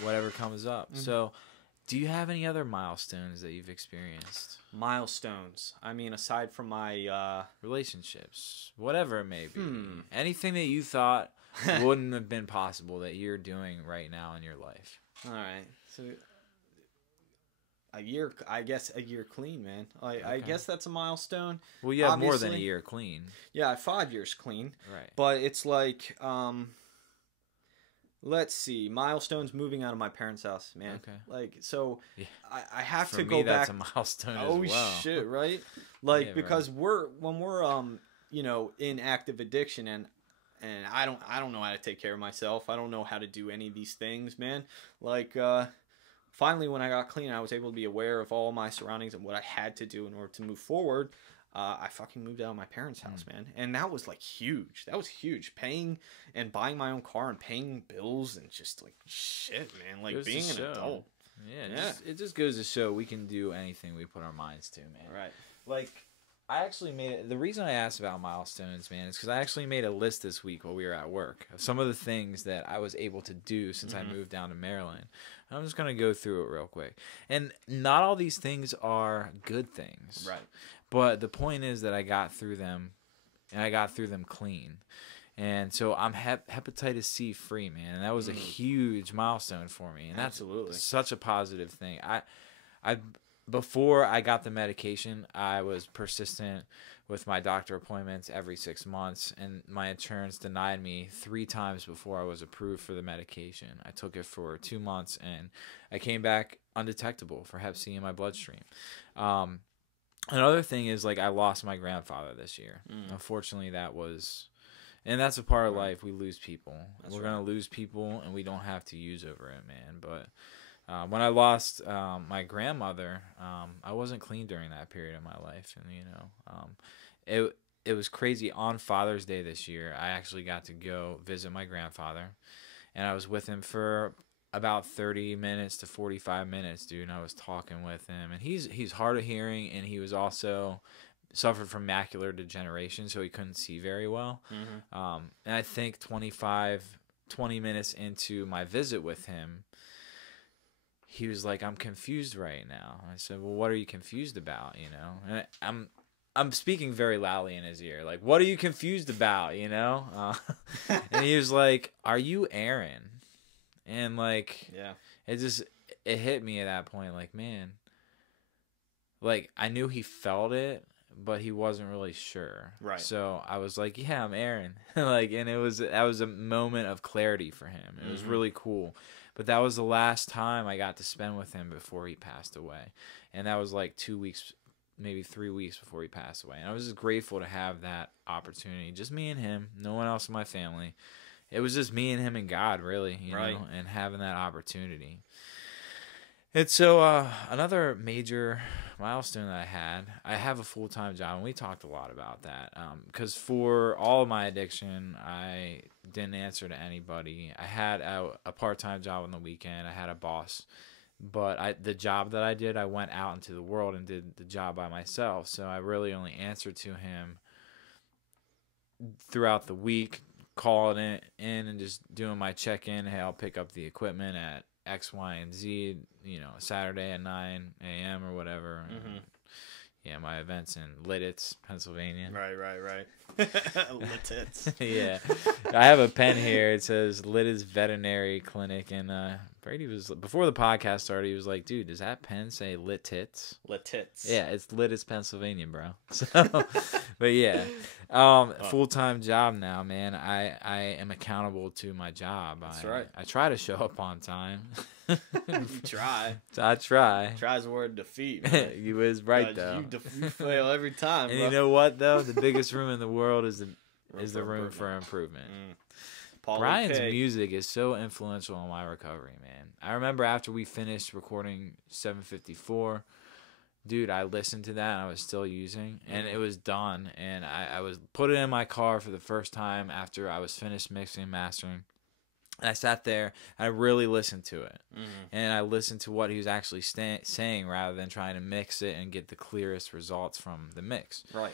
whatever comes up. So, do you have any other milestones that you've experienced? Milestones. I mean, aside from my relationships, whatever it may be. Anything that you thought wouldn't have been possible that you're doing right now in your life. All right. So a year. I guess a year clean, man. I guess that's a milestone. Well, you have more than a Obviously. year clean. Yeah, 5 years clean. Right. But it's like, let's see, milestones moving out of my parents' house, man. Okay. Like, so Yeah. I have For to me, go that's back. a milestone Oh as well. shit, right? Like, Yeah, because when we're you know, in active addiction, and I don't know how to take care of myself. I don't know how to do any of these things, man. Like, finally, when I got clean, I was able to be aware of all my surroundings and what I had to do in order to move forward. I fucking moved out of my parents' house, man. And that was like huge. That was huge. Paying and buying my own car and paying bills and just like shit, man. Like Goes to being an show. adult. Yeah, it just goes to show we can do anything we put our minds to, man. Right. Like, I actually the reason I asked about milestones, man, is because I actually made a list this week while we were at work of some of the things that I was able to do since I moved down to Maryland. I'm just going to go through it real quick. And not all these things are good things. Right. But the point is that I got through them, and I got through them clean. And so I'm hepatitis C free, man. And that was a huge milestone for me. And that's Absolutely. such a positive thing. I before I got the medication, I was persistent with my doctor appointments every 6 months, and my insurance denied me 3 times before I was approved for the medication. I took it for 2 months, and I came back undetectable for Hep C in my bloodstream. Another thing is, like, I lost my grandfather this year. Unfortunately, and that's a part of life. We lose people. We're going to lose people, and we don't have to use over it, man. But when I lost my grandmother, I wasn't clean during that period of my life. And, you know, it was crazy. On Father's Day this year, I actually got to go visit my grandfather. And I was with him for about 30 minutes to 45 minutes, dude. And I was talking with him. And he's hard of hearing, and he was also suffered from macular degeneration, so he couldn't see very well. And I think 20 minutes into my visit with him, he was like, "I'm confused right now." I said, "Well, what are you confused about?" You know, and I'm speaking very loudly in his ear, like, "What are you confused about?" You know, and he was like, "Are you Aaron?" And like, Yeah. it hit me at that point, like, man, like I knew he felt it, but he wasn't really sure. Right. So I was like, "Yeah, I'm Aaron." Like, and that was a moment of clarity for him. It was really cool. But that was the last time I got to spend with him before he passed away. And that was like 2 weeks, maybe 3 weeks before he passed away. And I was just grateful to have that opportunity. Just me and him, no one else in my family. It was just me and him and God, really, you know, and having that opportunity. And so another major milestone that I have a full-time job, and we talked a lot about that. Because for all of my addiction, I didn't answer to anybody. I had a part-time job on the weekend. I had a boss. But the job that I did, I went out into the world and did the job by myself. So I really only answered to him throughout the week, calling it in and just doing my check-in. Hey, I'll pick up the equipment at X, Y, and Z, you know, Saturday at 9 a.m. or whatever. Yeah, my event's in Lidditz, Pennsylvania. Right. Lidditz. Yeah. I have a pen here. It says Lidditz Veterinary Clinic. And Brady was, before the podcast started, he was like, "Dude, does that pen say Littitz?" Lidditz. Yeah, it's Lidditz, Pennsylvania, bro. So, but yeah, full-time job now, man. I am accountable to my job. That's right. I try to show up on time. Try. I try. Try's the word defeat, man. You was right, though. You fail every time, And bro. you know what, though? The biggest room in the world is the room for improvement. Brian's music is so influential on my recovery, man. I remember after we finished recording 754, dude, I listened to that and I was still using, and it was done. And I was put it in my car for the first time after I was finished mixing and mastering. And I sat there and I really listened to it. And I listened to what he was actually saying rather than trying to mix it and get the clearest results from the mix. Right.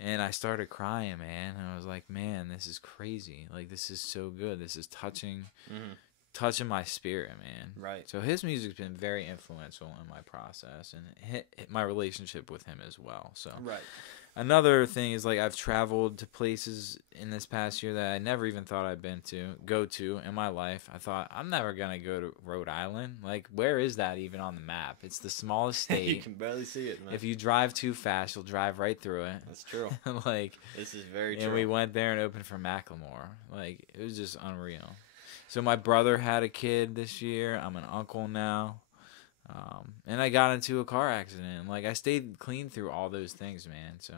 And I started crying, man. And I was like, man, this is crazy. Like, this is so good. This is touching my spirit, man. Right. So his music's been very influential in my process and my relationship with him as well. So Right. another thing is like I've traveled to places in this past year that I never even thought I'd go to in my life. I thought I'm never gonna go to Rhode Island. Like, where is that even on the map? It's the smallest state. You can barely see it, man. If you drive too fast, you'll drive right through it. That's true. Like, This is very true. and we went there and opened for Macklemore. Like, it was just unreal. So my brother had a kid this year. I'm an uncle now. And I got into a car accident. Like, I stayed clean through all those things, man. So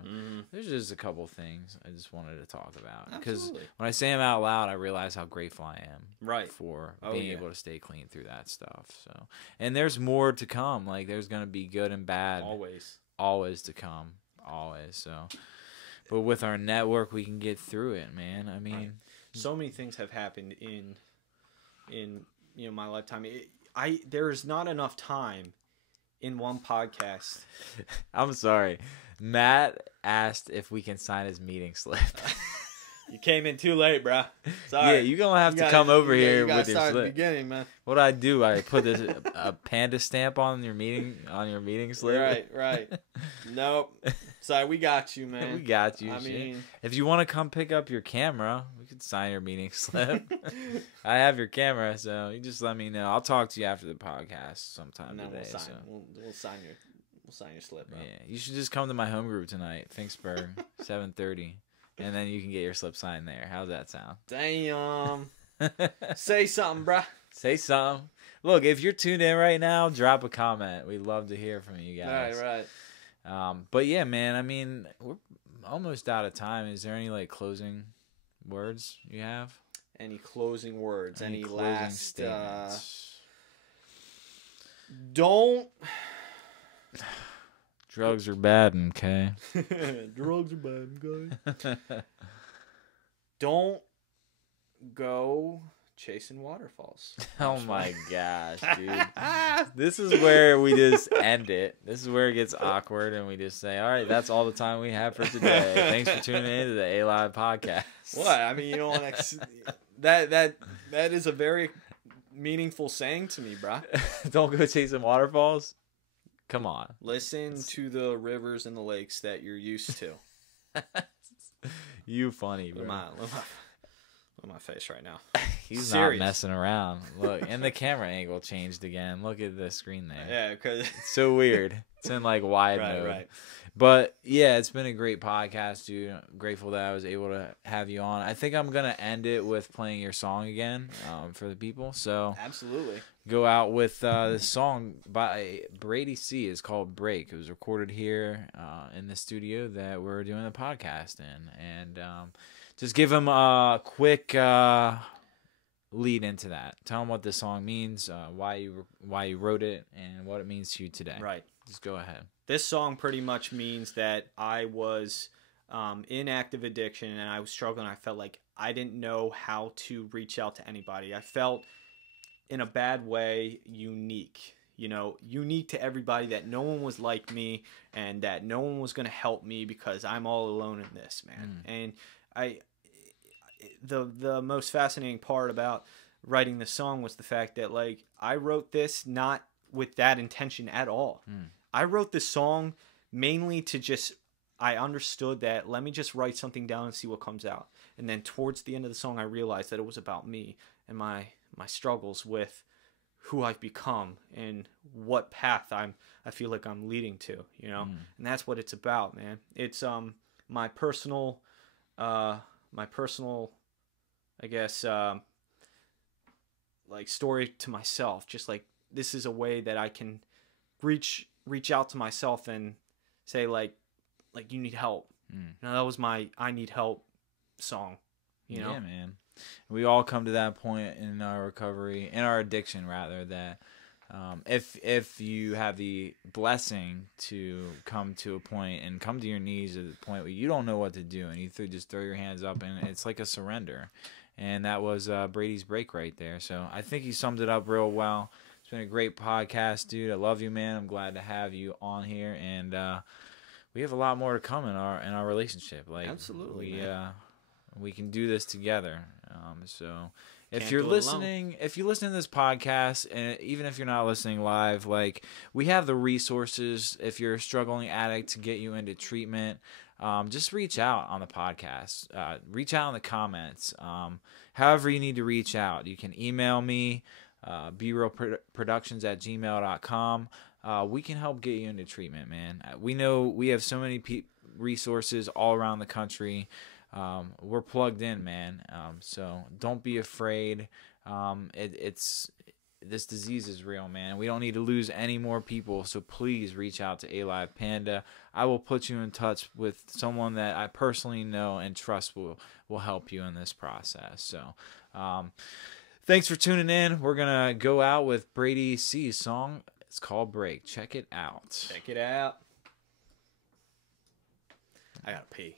there's just a couple things I just wanted to talk about. Because when I say them out loud, I realize how grateful I am for being able to stay clean through that stuff. So, and there's more to come. Like, there's going to be good and bad. Always to come. Always. So, but with our network, we can get through it, man. I mean, so many things have happened in my lifetime. There's not enough time in one podcast. I'm sorry. Matt asked if we can sign his meeting slip. You came in too late, bro. Sorry. Yeah, you're going to have to come over here with your start slip. At the beginning, man. What I do, I put a panda stamp on your meeting slip. Right. Nope. Sorry, we got you, man. We got you. I mean, if you want to come pick up your camera, we could sign your meeting slip. I have your camera, so you just let me know. I'll talk to you after the podcast sometime today. We'll sign your slip, bro. Yeah, you should just come to my home group tonight, Finksburg, 7:30. And then you can get your slip signed there. How's that sound? Damn. Say something, bruh. Say something. Look, if you're tuned in right now, drop a comment. We'd love to hear from you guys. Right. But yeah, man, I mean, we're almost out of time. Is there any, like, closing words you have? Any closing words? Any closing last statements? Don't. Drugs are bad, okay? Drugs are bad, guys. Don't go chasing waterfalls. Oh my gosh, dude. This is where we just end it. This is where it gets awkward and we just say, all right, that's all the time we have for today. Thanks for tuning in to the A.live podcast. What? I mean, you know what? That is a very meaningful saying to me, bro. Don't go chasing waterfalls? Come on. Listen to the rivers and the lakes that you're used to. You funny, bro. Look at my face right now. He's Serious. not messing around. Look, and the camera angle changed again. Look at the screen there. Yeah, because it's so weird. It's in like wide mode. Right. But yeah, it's been a great podcast, dude. I'm grateful that I was able to have you on. I think I'm gonna end it with playing your song again for the people. So absolutely. Go out with this song by Brady C. It's called Break. It was recorded here in the studio that we're doing the podcast in. And just give him a quick lead into that. Tell him what this song means, why you wrote it, and what it means to you today. Right. Just go ahead. This song pretty much means that I was in active addiction and I was struggling. I felt like I didn't know how to reach out to anybody. I felt in a bad way unique to everybody, that no one was like me and that no one was going to help me because I'm all alone in this, man. And the most fascinating part about writing the song was the fact that, like, I wrote this not with that intention at all. I wrote this song mainly to just, I understood that let me just write something down and see what comes out. And then towards the end of the song, I realized that it was about me and my struggles with who I've become and what path I feel like I'm leading to, and that's what it's about, man. It's my personal, I guess, like, story to myself. Just like, this is a way that I can reach out to myself and say, like you need help. That was my I need help song. Yeah, man. We all come to that point in our recovery, in our addiction rather, that if you have the blessing to come to a point and come to your knees at the point where you don't know what to do and you just throw your hands up, and it's like a surrender. And that was Brady's Break right there. So I think he summed it up real well. It's been a great podcast, dude. I love you, man. I'm glad to have you on here, and we have a lot more to come in our relationship. Like, absolutely, we can do this together. So if you're listening, to this podcast, and even if you're not listening live, like, we have the resources if you're a struggling addict to get you into treatment. just reach out on the podcast. Reach out in the comments. However you need to reach out. You can email me, berealproductions@gmail.com. We can help get you into treatment, man. We know we have so many resources all around the country. We're plugged in, man. So don't be afraid. This disease is real, man. We don't need to lose any more people, so please reach out to A.live Panda. I will put you in touch with someone that I personally know and trust will help you in this process. So thanks for tuning in. We're going to go out with Brady C's song. It's called Break. Check it out. Check it out. I gotta pee.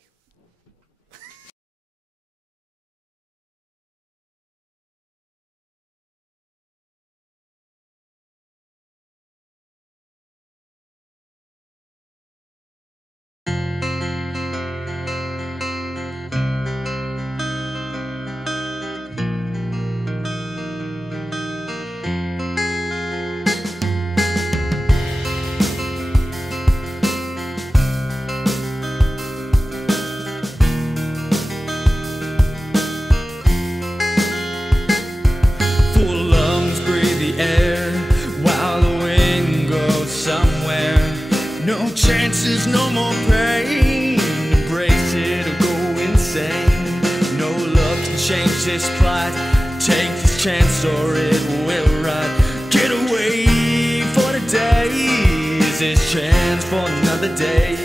Chances, no more pain. Embrace it or go insane. No love can change this plight. Take this chance or it will rot. Get away for the day. Is this chance for another day?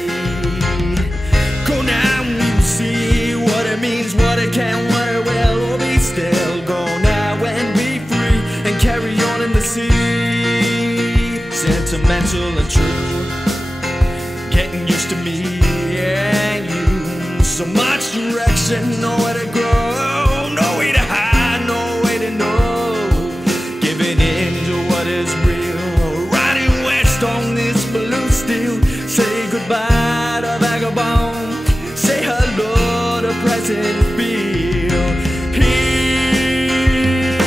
Go now and we will see what it means, what it can, what it will, or be still. Go now and be free and carry on in the sea. Sentimental and true. Getting used to me and you. So much direction, nowhere to go, no way to hide, no way to know. Giving in to what is real, riding west on this blue steel. Say goodbye to vagabond, say hello to present feel. Heal,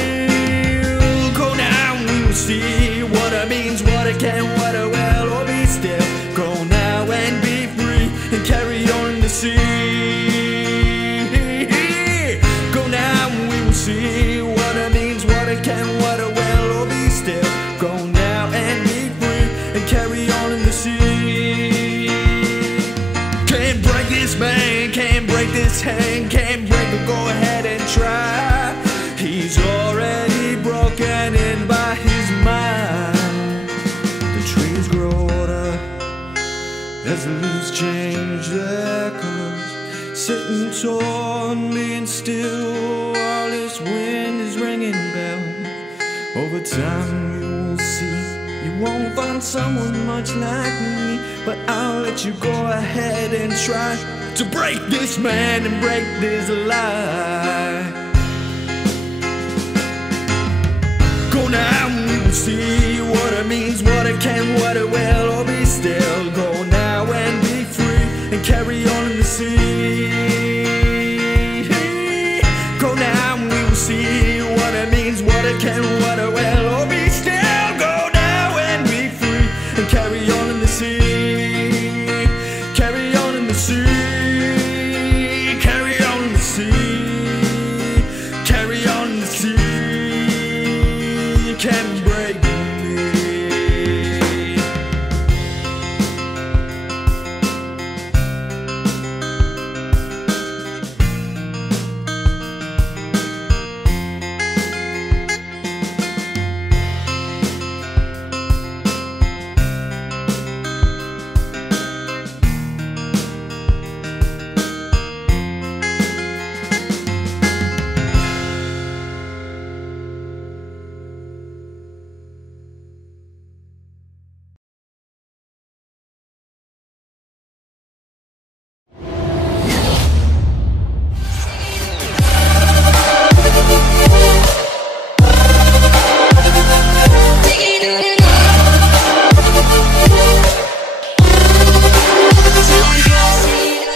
go now and we will see what it means, what it can, what it will, or be still. Go now and be free and carry on the sea. Go now and we will see what it means, what it can, what it will, or be still. Go now and be free and carry on in the sea. Can't break this man, can't break this hand, can't break it, go ahead and try. He's already broken in by his mind. The trees grow older as the leaves change their colors, sitting tall and being still while this wind is ringing bells. Over time you will see you won't find someone much like me, but I'll let you go ahead and try to break this man and break this lie. Go now and we will see what it means, what it can, what it will, or be still. Go now and be free and carry on in the sea. Go now and we will see what it means, what it can, what it will, or be still. Go now and be free and carry on in the sea. Carry on in the sea. Carry on in the sea. Carry on in the sea. You can't break me.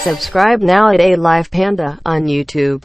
Subscribe now at A.live Panda on YouTube.